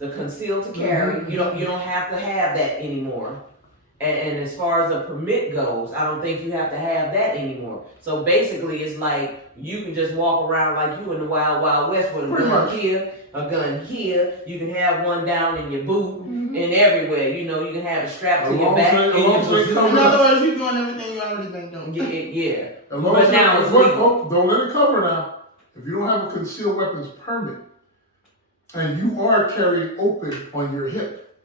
concealed to carry. You don't have to have that anymore. And as far as a permit goes, I don't think you have to have that anymore. So basically, it's like you can just walk around like you in the Wild Wild West with a gun here, a gun here. You can have one down in your boot and everywhere. You can have it strapped to your back. In other words, you're doing everything you already been doing. Yeah. But now it's legal. Don't let it cover now. If you don't have a concealed weapons permit and you are carrying open on your hip,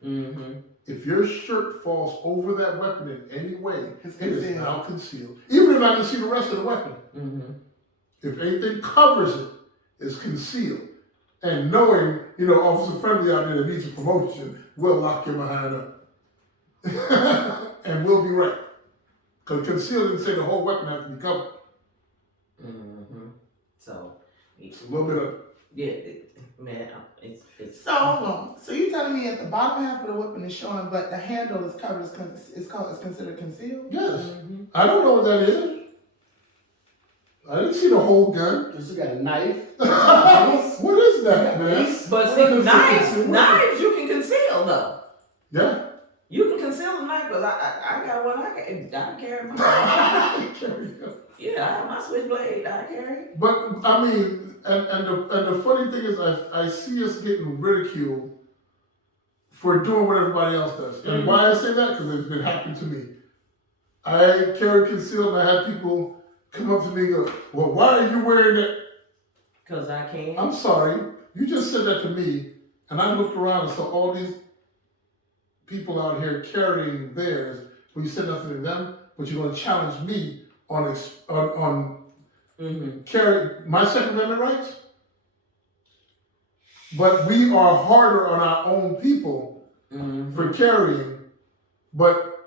if your shirt falls over that weapon in any way, it is now concealed. Even if I can see the rest of the weapon. If anything covers it, it's concealed. And knowing, Officer Friendly out there that needs a promotion, we'll lock him behind up. And we'll be right. Because concealed didn't say the whole weapon has to be covered. So, It's a little bit of... yeah, it's So hold on. So you telling me at the bottom half of the weapon is showing, but the handle is covered is considered concealed? Yes. I don't know what that is. I didn't see the whole gun. You still got a knife. What is that, man? but see, knives you can conceal though. Yeah. You can conceal a knife, but I got one. I carry my. Yeah, I have my switchblade. I carry. But I mean, and the funny thing is, I see us getting ridiculed for doing what everybody else does. And why I say that? Because it's been happening to me. I carry concealed, and I had people come up to me and go, "Well, why are you wearing that?" Because I can. I'm sorry, you just said that to me, and I looked around and saw all these people out here carrying theirs. Well, you said nothing to them, but you're going to challenge me on carry my Second Amendment rights. But we are harder on our own people for carrying, but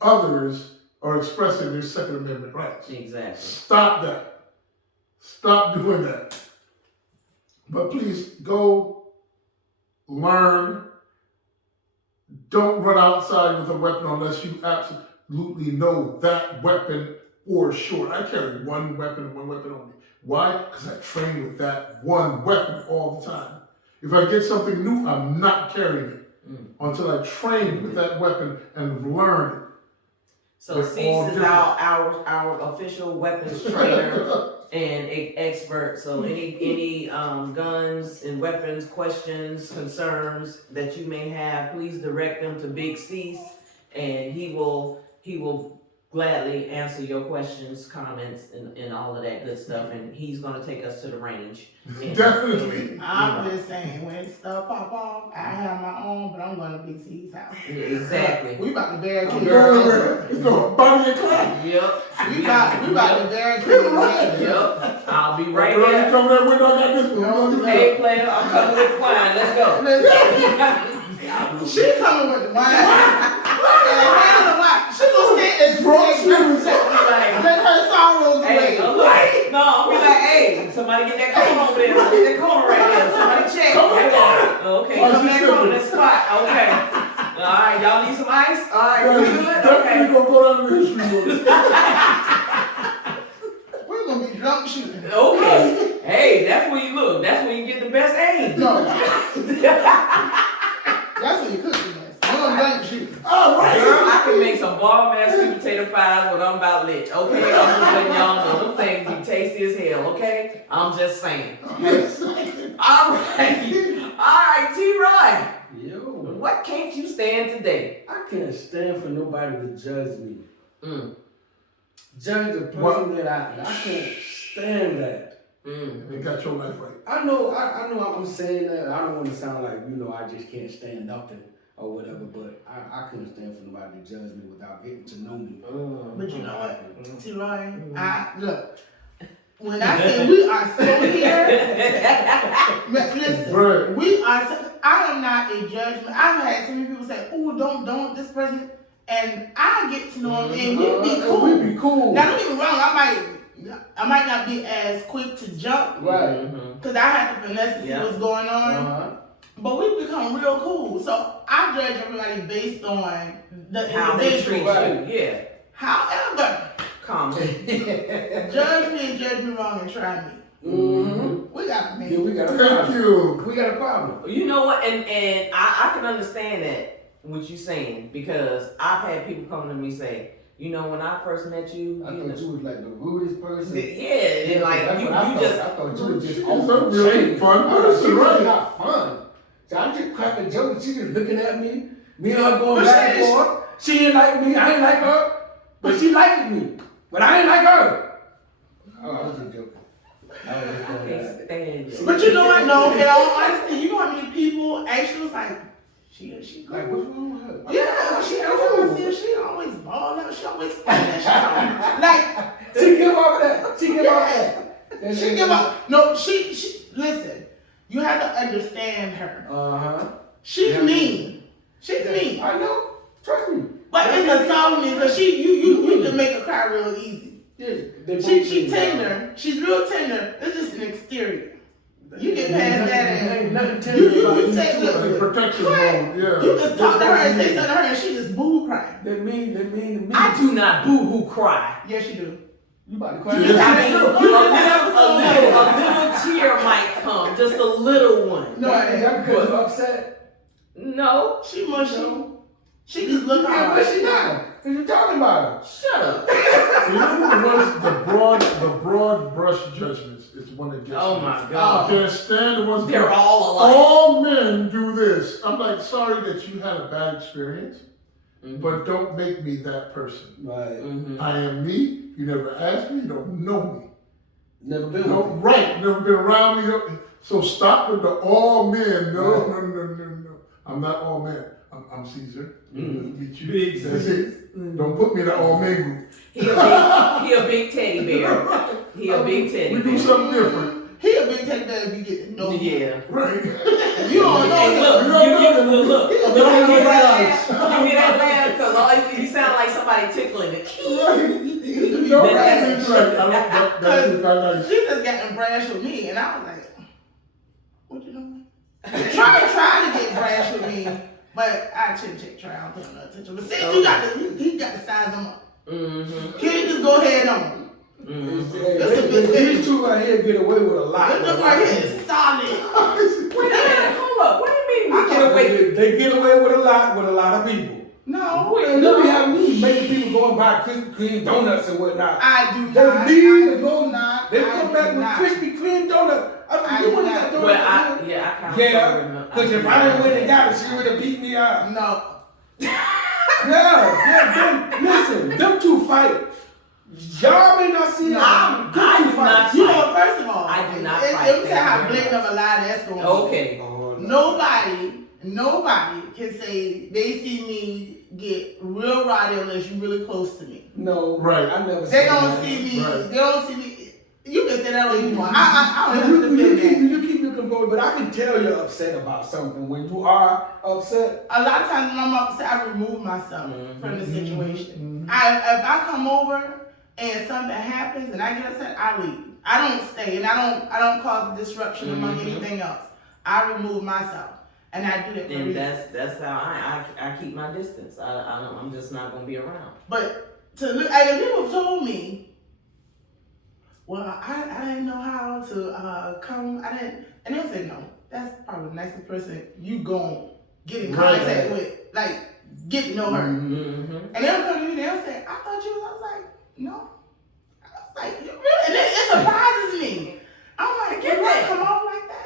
others are expressing their Second Amendment rights. Exactly. Stop that. Stop doing that. But please go learn. Don't run outside with a weapon unless you absolutely know that weapon for sure. I carry one weapon only. Why? Because I train with that one weapon all the time. If I get something new, I'm not carrying it until I train with that weapon and learn it. So Cease is our official weapons trainer and expert. So any guns and weapons questions, concerns that you may have, please direct them to Big Cease, and he will gladly answer your questions, comments, and all of that good stuff. And he's gonna take us to the range. And, Definitely. I'm just saying, when stuff pop off, I have my own, but I'm going to Big C's house. Exactly. We about to barricade. It's going body and clap. Yep. We about to barricade. Yep. I'll be right Girl, you there. come that window, I got this one. Hey, player, I'm coming with the wine. Let's go. She coming with the wine. She gonna sit and let her sorrows Hey, away. look. No, I'm be like, hey, somebody get that corner over there. Get that corner right there. Somebody check. Come back on. Okay, come back on that spot. Okay. All right, y'all need some ice? All right, we good? Definitely Okay. gonna go down to the history books. We're gonna be drunk shooting. Okay. Hey, that's where you look. That's where you get the best aim. No. That's when you cook the best. We're gonna drunk shooting. All right. Girl, I can make some bomb-ass sweet potato pies when I'm about lit, okay? I'm just letting y'all know them things be tasty as hell, okay? I'm just saying. All right, T-Roy. Yo, What can't you stand today? I can't stand for nobody to judge me. Judge the person What? that I can't stand that. You got your life right. I know I'm saying that. I don't want to sound like, I just can't stand nothing or whatever, but I couldn't stand for nobody to judge me without getting to know me. But you know what, T-Roy? Look, when I say we are so here, listen, Right. we are so, I am not a judgment. I've had so many people say, oh, don't this person, and I get to know him, and we be cool. We be cool. Now, don't get me wrong, I might not be as quick to jump, Right. because I have to finesse to see what's going on. But we become real cool. So I judge everybody based on the How they treat individual. you, yeah. However, Calm. judge me and judge me wrong and try me. We got me. Yeah, we got a Thank problem. you. We got a problem. You know what? And I can understand that, what you're saying, because I've had people come to me say, when I first met you, I thought you was like the rudest person. yeah, and like I you just. thought you was just She's off a the really chain. fun I thought person, she was right? not fun. So I'm just cracking jokes. She just looking at me. Me and her going But back she- and forth. She didn't like me. I ain't like her. But she liked me. But I ain't like her. Oh, I was just joking. I was just going Can't stand you. But you know what? No, in all honesty, you know how many people actually was like, she like, cool. what's wrong with her? Yeah, she always ball out. She always fighting. Like, She give up that. She give up that. she give up. No, she listen. You have to understand her. She's mean. She's mean. I know. Trust me. But it's a softness because you can make her cry real easy. She tender. She's real tender. It's just an exterior. You get past that Ain't and nothing tender about you you. take Like look. protection Right. mode, yeah. You just talk to her and say something to her and she just boo cry. They mean to me. I do not boo-hoo cry. Yes, you do. You about to cry? You I mean, just a little tear might come, just a little one. No, Is that because you upset? No, she mushy. She just look Yeah, hard. but she not. Because you're talking about her. shut up. You know the broad brush judgments is the one that gets Oh me. my I God. can't stand the ones They're that all alike. all men do this. I'm like, sorry that you had a bad experience, but don't make me that person. Right. I am me. You never asked me. You don't know me. Never been No, with right. Never been around me. So stop with the all men. No, Right. no. I'm not all men. I'm Caesar. Meet you. Big That's Caesar. it. Don't put me in the all men group. He a big teddy bear. He a big teddy We do bear. something different. He a big take that if you get to know him. Yeah. Right. You don't know Hey, him. look, You don't you know hear that laugh? You hear that laugh? You sound like somebody tickling it. You know, That's- that's nice. She just got brash with me, and I was like, what you doing? Try to get brash with me, but I try. I don't pay no attention. But see, he got to size them up. Mm-hmm. Can you just go ahead on? These two right here get away with a lot. This right here is solid. Wait a minute, hold up. What do you mean we get away? They get away with a lot of people. No, And you be having making people go and buy Krispy Kreme donuts and whatnot. I do They not. leave I and go. do not. They I come do back with not. Krispy Kreme donuts. I mean, you want that donut? Well, I kind of Yeah, because if I didn't win and got it, she would have beat me up. No. Listen, them two fight. Y'all may not see it. I do not You fight. know, first of all, I do not Let fight me tell how that. blatant of a lie that's going to be. Okay. Oh, no. Nobody can say they see me get real rowdy unless you're really close to me. No, Right. I never. They seen don't that. see me. Right. They don't see me. You can say that all you want. I don't have to You defend that. you keep your composure, but I can tell you're upset about something when you are upset. A lot of times when I'm upset, I remove myself from the situation. If I come over and something happens and I get upset, I leave. I don't stay and I don't cause disruption among anything else. I remove myself, and I do that for And reasons. that's how I keep my distance. I'm just not gonna be around. But to look, and people told me, well, I didn't know how to come. And they'll say, no, that's probably the nicest person you gon' get in contact with, like get to know her. Mm-hmm. And they'll come to me, they'll say, I thought you was. I was like, no. I was like, really? And it surprises me. I'm like, get that, come off like that.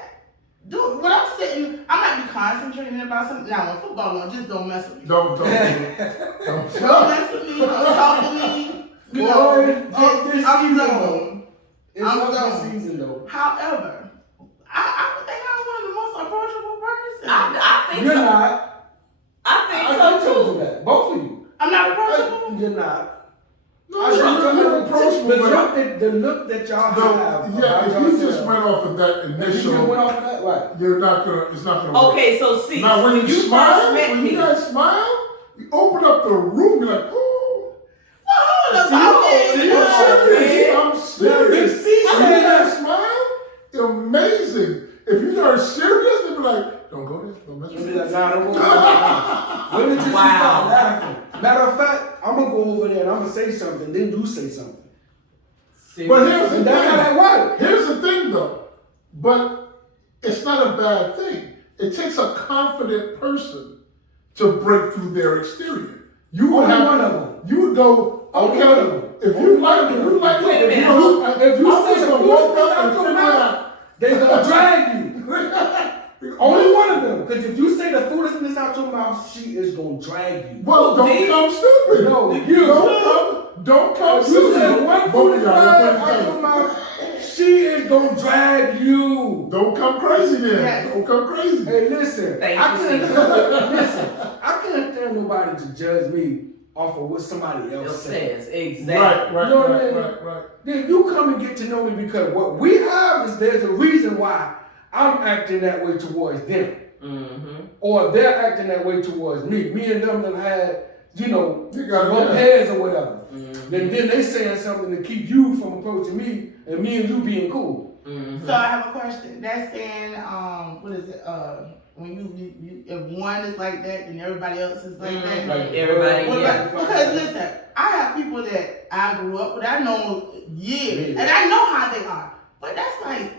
Dude, when I'm sitting, I might be concentrating about something. Now, when football on, just don't mess with me. Don't. Don't mess with me, don't talk to me. You Boy, know, this I'm season, zoned. though. It's I'm up this zoned. season though. However, I would think I'm one of the most approachable person. I think You're so. not. I think I so told too. you that. Both of you. I'm not approachable. You're not. No, you're approachable, but The look that y'all have. yeah, if you just went off of that If you initial, just went off of that, right? you're not gonna. It's not gonna work. Okay, so see, Now when you smile, first met when me, you guys smile, you open up the room. You're like, oh, Well, hold See, up, see, I'm in. I'm serious. See, When you guys smile, amazing. If you are serious, they'll be like, don't go there. Don't mess with me. When did you Wow. start laughing? Matter of fact, I'm gonna go over there and I'm gonna say something. Then you say something. But here's the And that's how that thing. works. Here's the thing, though. But it's not a bad thing. It takes a confident person to break through their exterior. You would Only have one of them. You would go, Only one of them. okay. If you like, Wait a minute. If you I'm say just the gonna walk food up and out your figure it mouth, out. they gonna drag you. Only one of them. Because if you say the foolishness out your mouth, she is gonna drag you. Well, don't come stupid. No, you. Don't come If you say stupid. one Both of foolish y'all, word let me out tell your you. mouth, she is gonna drag you. Don't come crazy then. Yes. Don't come crazy. Hey, listen. Thank I you, can't listen. I can't tell nobody to judge me off of what somebody else it says. says exactly. Right. You know what I mean? Right. Then you come and get to know me because what we have is there's a reason why I'm acting that way towards them. Mm-hmm. Or they're acting that way towards me. Me and them have had, You gotta bump do that. heads or whatever. Mm-hmm. Then they saying something to keep you from approaching me and me and you being cool. Mm-hmm. So I have a question. That's saying, what is it? When you if one is like that, then everybody else is like that. Like Everybody, What yeah. about- because listen, I have people that I grew up with, I know years, Yeah. and I know how they are. But that's like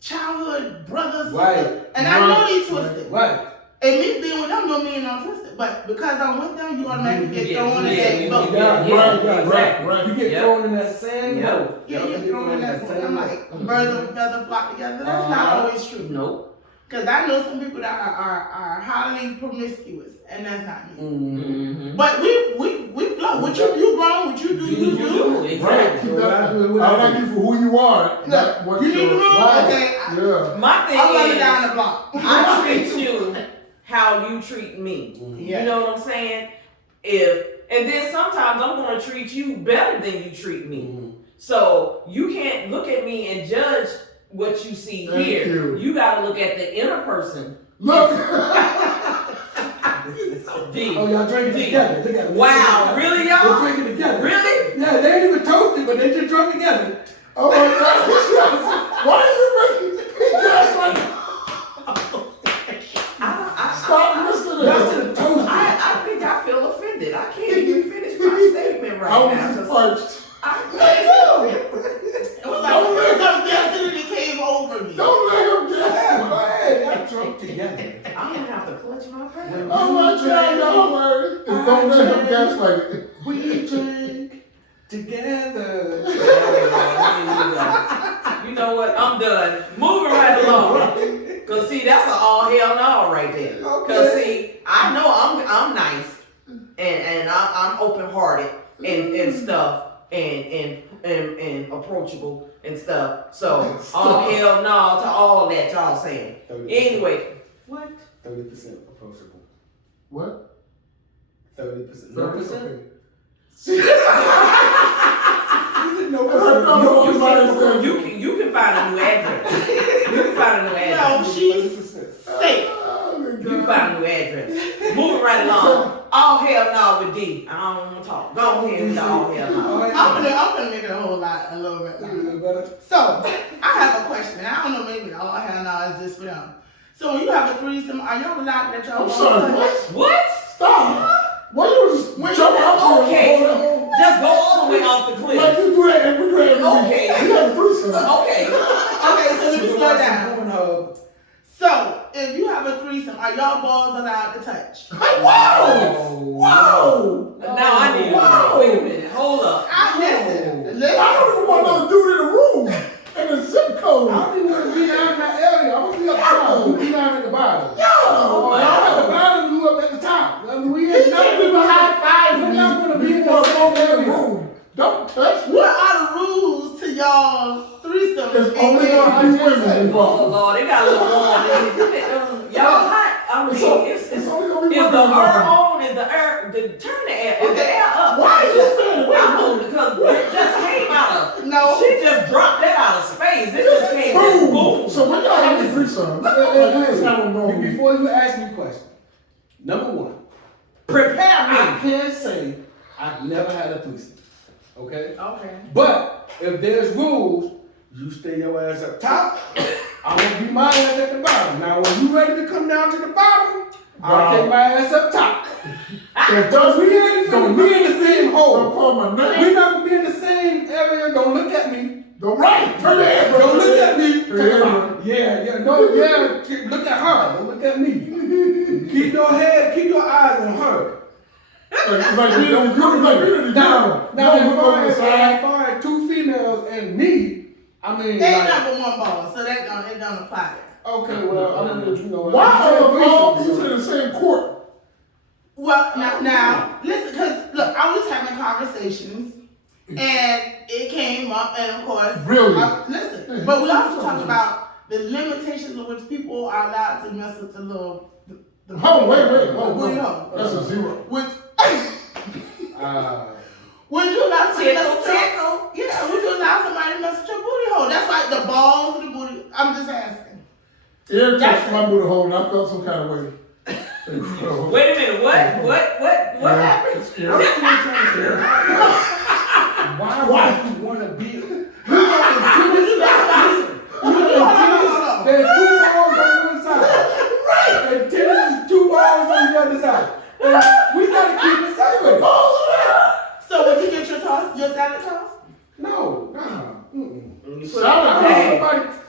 childhood brothers, Right. sisters, and I know they twisted. Right. And me being with them don't mean I'm twisted. But because I'm with them, you automatically get Yeah, thrown in yeah, that you boat. get- Yeah, Right. You get Yep. thrown in that sand Yep. boat. Yeah, you get thrown in that boat. I'm like, birds of a feather flock together. That's not always true. Nope. Because I know some people that are highly promiscuous, and that's not me. Mm-hmm. But we flow. What you grown, what you do, you do. Right. Exactly. Keep that. I like you for who you are. not what You need you're- to know. Right. Okay, Yeah. My thing I'm running is, down the block. I treat you how you treat me. Yeah. You know what I'm saying? And then sometimes I'm gonna treat you better than you treat me. Mhm. So you can't look at me and judge what you see Thank here. you. gotta look at the inner person. Look. D. Oh, y'all drinking D. together. Look at it. Wow, really, They're y'all? drinking together. Really? Yeah, they ain't even toasted, but they just drunk together. Oh my God. Why are you making me gaslight? Stop listening. Y'all should have toasted. I think I feel offended. I can't even finish my statement right I was now. just 'cause parched. It was like some destiny came over me. Don't let him Yeah, gaslight. go ahead. Y'all drunk together. I'm gonna have to clutch my pearl. Oh my God, no worries. And don't let him gaslight. We drink together. You know what? I'm done. Moving right along. Cause see, that's an all hell no right there. Cause see, I know I'm nice and I'm open hearted and stuff and approachable and stuff. So all hell no to all that y'all saying. 30%. Anyway, what? 30% approachable. What? 30%. 30%? You can find a new address. You can find a new address. No, she's 30%. safe. You can find a new address. Moving right along. All hell no with D. I don't want to talk. Go ahead with the all hell no. I'm gonna make it a little bit louder. So I have a question. I don't know, maybe all I have now is just for them. So when you have a threesome, are y'all allowed to let y'all? I'm sorry, what? What? Stop. Why you just jump out Okay. there? Just go all the way off the cliff. Like you do that every day. Okay. You have a threesome. Okay. Okay, so let me slow down. Pornhub. So if you have a threesome, are y'all balls allowed to touch? Whoa! Whoa! Now I need to wait a minute. Hold up. Listen. I don't even want another dude in the room and a zip code. I don't even want to be down in that area. I want to be up top. You be down at the bottom. No! I'm at the bottom, you up at the top. I mean, we ain't He can't even high five We're me not gonna be in before the I go same in the area. room. Don't touch me. What are the rules to y'all threesome? There's only gonna be women Oh involved. Lord, they got a little warm. Y'all hot. I mean, It's only gonna be is women the air involved. on? Is the air? Turn the air. Is the air up? Why are you saying I that? know because it just came out of. No. She just dropped that out of space. It just came Boom! boom. So when y'all have a threesome, let's have a normal. Before you ask me a question, number one, Prepare I me. can't say I've never had a threesome. Okay? Okay. But if there's rules, you stay your ass up top. I'm gonna be my ass at the bottom. Now when you ready to come down to the bottom, I'll take my ass up top. It does We ain't gonna be in the same Don't hole. call my We're name. not gonna be in the same area. Don't look at me. Don't right. Turn your head, bro. Don't look at me. Turn your head, bro. Yeah. No, yeah. Look at her. Don't look at me. Keep your head, keep your eyes on her. It's like being in the Now, Don't if look over the side. I find two females and me, I mean, They like, number one ball, so that it don't apply there. okay, well, I mean, you know, Why are the balls in the same court? Well, now, listen, because look, I was having conversations, and it came up, and of course, Really? listen, but we also talked about the limitations of which people are allowed to mess with the little. The Oh, wait. the booty hole. That's a zero. Which, would you allow somebody to mess with your? Yeah, would you allow somebody to mess with your booty hole? That's like the balls of the booty. I'm just asking. Ear touched my booty hole and I felt some kind of way. Wait a minute. What happened? Why would you want to be? There's two balls on one side. Right. And tennis is two balls on the other side. And we gotta keep it separate. So would you get your salad toss? No. Hey,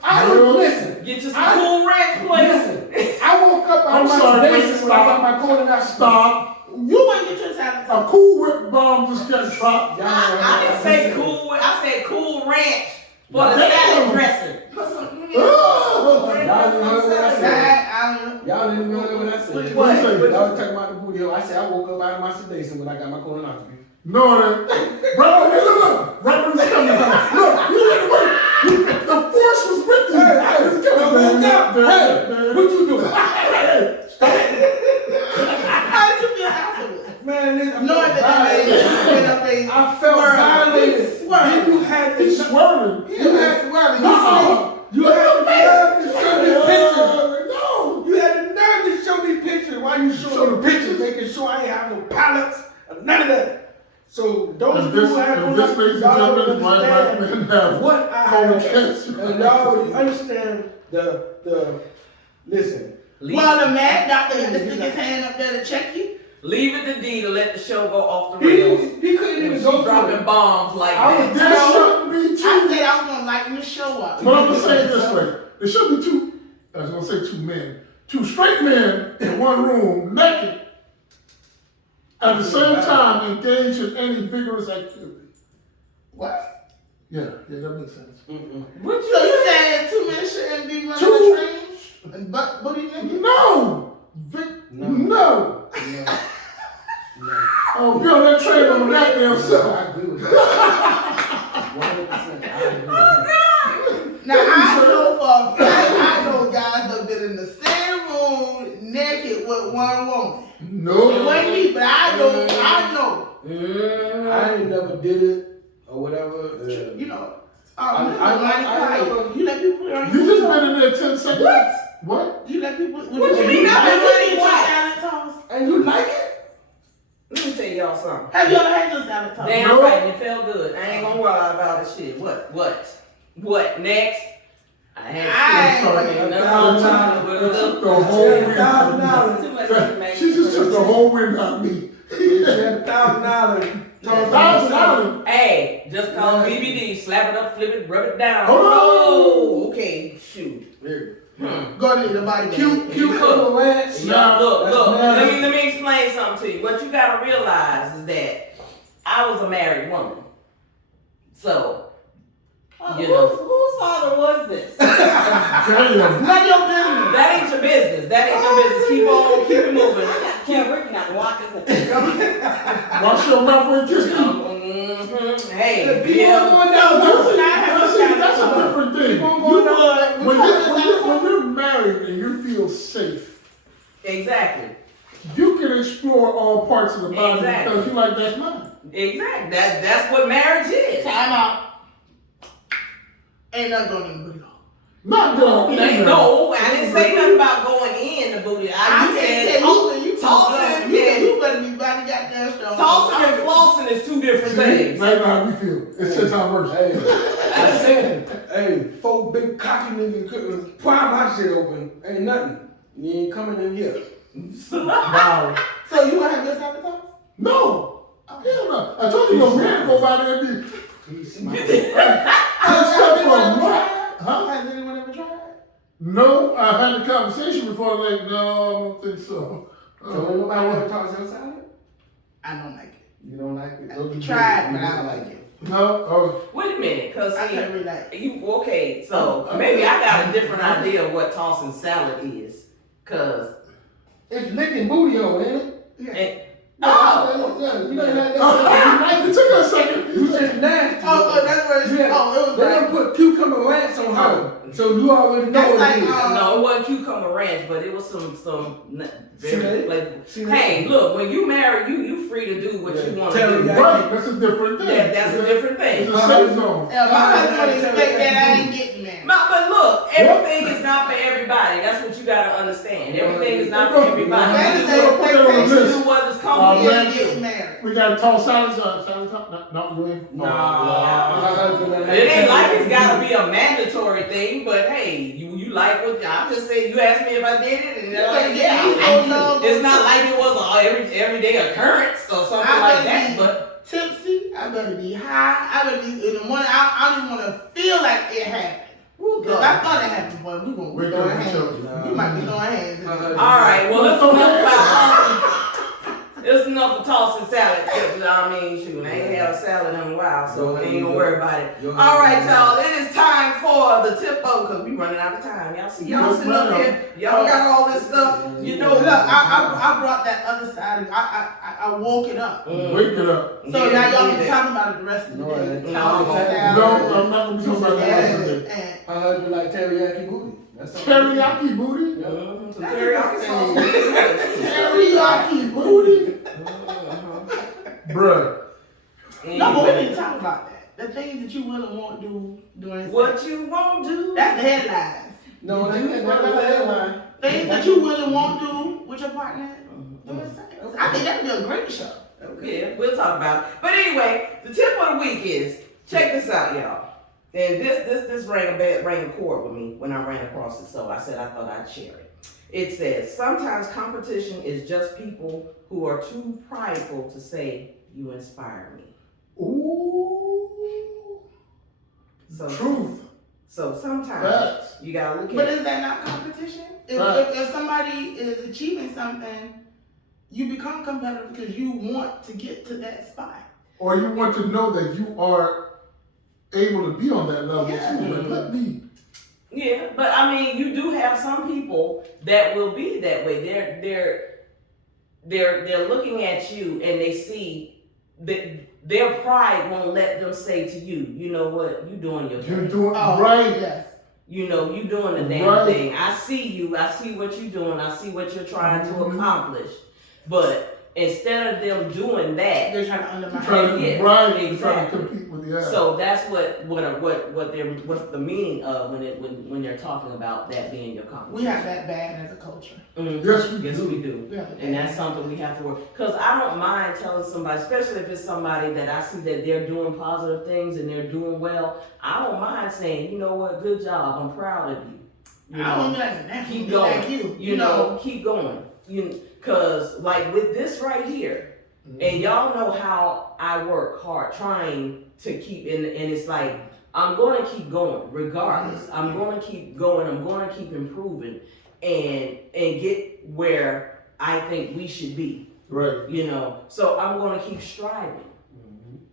I don't listen. get you some Cool Ranch, please. Listen. I woke up out I'm of my sorry, sedation when I got my colonoscopy. Stop. You wouldn't get your salad A toss. Cool Whip bomb just got dropped. I didn't say cool. I said Cool Ranch for the Damn. salad dressing. Put some. Oh. Y'all didn't know what I said. I don't know. Y'all didn't know what I said. What you say? Y'all was talking about the booty hole. I said I woke up out of my sedation when I got my colonoscopy. No, that. Bro, hey, look. Right when it's coming down. Look, you didn't wait. The force was with you. It's coming down. Hey, what you doing? How did you feel afterwards? Man, listen, Knowing that they I felt violated. Swerve. Then you had He's to swirling. You had to run. No. You had the nerve to show me pictures. No. You had the nerve to show me pictures. Why you showing me pictures? Making sure I this, have if this, ladies and y'all gentlemen, my black men have what I colon have, cancer. and y'all understand the listen. Well, the mad doctor got to stick his hand up there to check you. Leave it to D to let the show go off the rails. He couldn't When even she go dropping through it. bombs like I was that. There shouldn't be I two. said I was gonna lighten the show up. But I'm gonna say it this way. There should be two, I was gonna say two men. Two straight men in one room, naked, at the same time engaged in any vigorous activity. What? Yeah, that makes sense. What So you you saying? saying 2 men shouldn't be running Two. a train? And booty naked? No! No! Oh, build that train on that damn self. I agree with that. 100%. I agree with that. Now I know for a fact, I know guys that have been in the same room naked with one woman. It No. wasn't me, but I know. I ain't never did it or whatever. You know. I You let people put on You your just been in there 10 seconds. What? What? You let people. What you mean? I've been running wild. salad toss? And you like it? Let me tell y'all something. Have you ever had your salad toss? Damn No. right, it felt good. I ain't gonna lie about the shit. What? Next? I I had took the whole wind out of me. She just took the whole wind out of me. She had $1,000. $1,000. Hey, just call BBD, slap it up, flip it, rub it down. Hold on. Oh, okay, shoot. Go to the body. Cucumber ranch. Now, look, That's let me explain something to you. What you gotta realize is that I was a married woman. So, you know. Whose father was this? Damn. None of your business. That ain't your business. That ain't your business. Keep it moving. Can't work out walk this. Wash your mouth when you kiss me. Hey, People yeah. going down. That's a different thing. When you're married and you feel safe, Exactly. you can explore all parts of the body Exactly. because you like that's mine. Exactly. That's what marriage is. Time out. Ain't nothing going in the booty hole. Not going in. No, I didn't say nothing about going in the booty. I You can't said tell you when you tossing talking. and You better be body goddamn strong. tossing and flossing is two different things. Right now, how we feel. It's 10 times worse. Hey, I said, hey, 4 big cocky niggas couldn't pry my shit open. Ain't nothing. You ain't coming in here. Wow. So you want to have your salad toss? No. Hell no. I told you, your man go by there and be. He's smart. Has anyone ever tried? Huh? Has anyone ever tried? No, I've had a conversation before, like, no, I don't think so. So ain't nobody ever toss your salad? I don't like it. You don't like it? I tried, but I don't like it. No, Wait a minute, cause I see, can't relax. okay, so maybe I got a different idea of what tossing salad is, cause It's licking booty hole, ain't it? and, Yeah, you done had that. it took a second. You just nasty. Oh, that's where it's. Yeah. Oh, it was They like. done put cucumber ranch on her, so you already know That's what like, it is. no, it wasn't cucumber ranch, but it was some very that? flavorful. See that? Hey, look, when you marry, you free to do what you want to Tell do. me Right, that's a different thing. Yeah, that's a different It's thing. a safe zone. Yeah, my husband expect that I ain't getting that. But look, everything is not for everybody. That's what you gotta understand. Everything is not for everybody. That is You the put that on the expectation. list. do what is He comfortable. ain't getting married. We got to toss salads. Salad top? No, you ain't. It ain't like it's gotta be a mandatory thing, but hey, you like what I'm just saying. You asked me if I did it, and they're like, yeah. It's not like it was a everyday occurrence or something like that, but tipsy. I better be high. I better be in the morning. I don't even want to feel like it happened. If I thought it happened, boy, we gonna We're throw gonna hands. show you. You might be throwing hands. all right. Well, let's enough about tossing. It's enough of tossing salad. I mean, shoot, I ain't had a salad in a while, so we ain't gonna worry about it. All right, y'all. It is time for the tip of because we running out of time. Y'all see, y'all sitting up here. Y'all got all this stuff. You know, Look, I brought that other side. I woke it up. Wake it up. So now y'all can talk about it the rest of the day. No, Tossing no, salad. No, I'm not going to be talking about that. And My husband like teriyaki booty. That's all. Teriyaki booty? Some teriyaki sauce. teriyaki booty. Bruh. No, but we need to talk about that. The things that you will and won't do during What sex. you won't do? That's the headlines. No, that's the headline. Things that you will and won't do with your partner during sex. I think that'd be a great show. Okay. Yeah, we'll talk about it. But anyway, the tip of the week is, check this out, y'all. And this rang a chord with me when I ran across it, so I said I thought I'd share it. It says, sometimes competition is just people who are too prideful to say, you inspire me. Ooh. So, Truth. So sometimes Facts. you gotta look at But it. is that not competition? Right. If somebody is achieving something, you become competitive because you want to get to that spot. Or you want to know that you are able to be on that level Yeah. too. Like, let me. Yeah, but I mean, you do have some people that will be that way. They're looking at you and they see that their pride won't let them say to you, you know what, you doing your You're thing. doing Oh, right. Yes. You know, you doing the damn Right. thing. I see you. I see what you're doing. I see what you're trying to accomplish. But instead of them doing that, They're trying to undermine. Trying to, Yeah, right. You're trying exactly. to compete with the ass. so that's what's the meaning of when they're talking about that being your competition. We have that bad as a culture. Mhm. Yes, we Yes, do. we do. We have that And bad. that's something we have to work. Because I don't mind telling somebody, especially if it's somebody that I see that they're doing positive things and they're doing well. I don't mind saying, you know what, good job. I'm proud of you. You I don't know, like keep that. going. Like you. You know, keep going. Because like with this right here, and y'all know how I work hard trying to keep and it's like I'm going to keep going regardless. I'm going to keep going. I'm going to keep improving and get where I think we should be. Right. You know, so I'm going to keep striving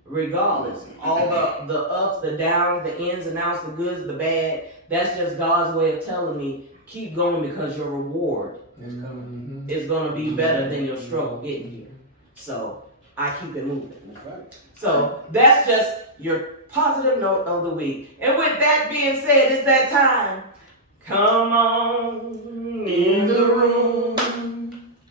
regardless. All the ups, the downs, the ins and outs, the goods, the bad. That's just God's way of telling me keep going because your reward Mhm. is going to be better than your struggle getting here. So I keep it moving. That's right. So that's just your positive note of the week. And with that being said, it's that time. Come on in the room.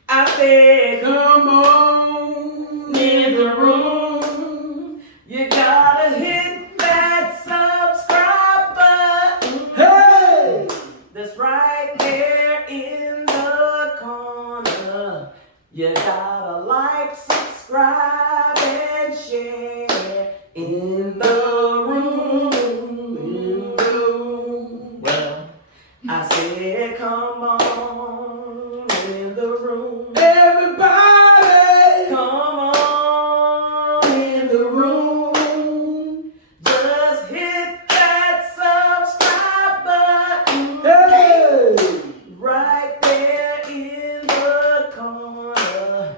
I said, Come on in the room. You gotta hit that subscribe button. Hey! That's right there in the corner. You gotta like, subscribe, and share in the room. Well, I said, come on in the room. Everybody! Come on in the room. Just hit that subscribe button. Hey! Right there in the corner.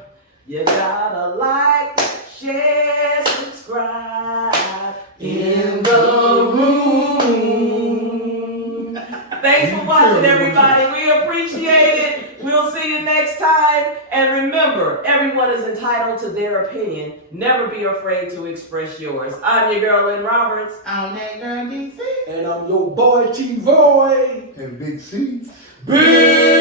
You gotta like, share, subscribe in the room. Thanks for watching, everybody. We appreciate it. We'll see you next time. And remember, everyone is entitled to their opinion. Never be afraid to express yours. I'm your girl, Lynn Roberts. I'm that girl DC. And I'm your boy T-Roy. And Big C. Big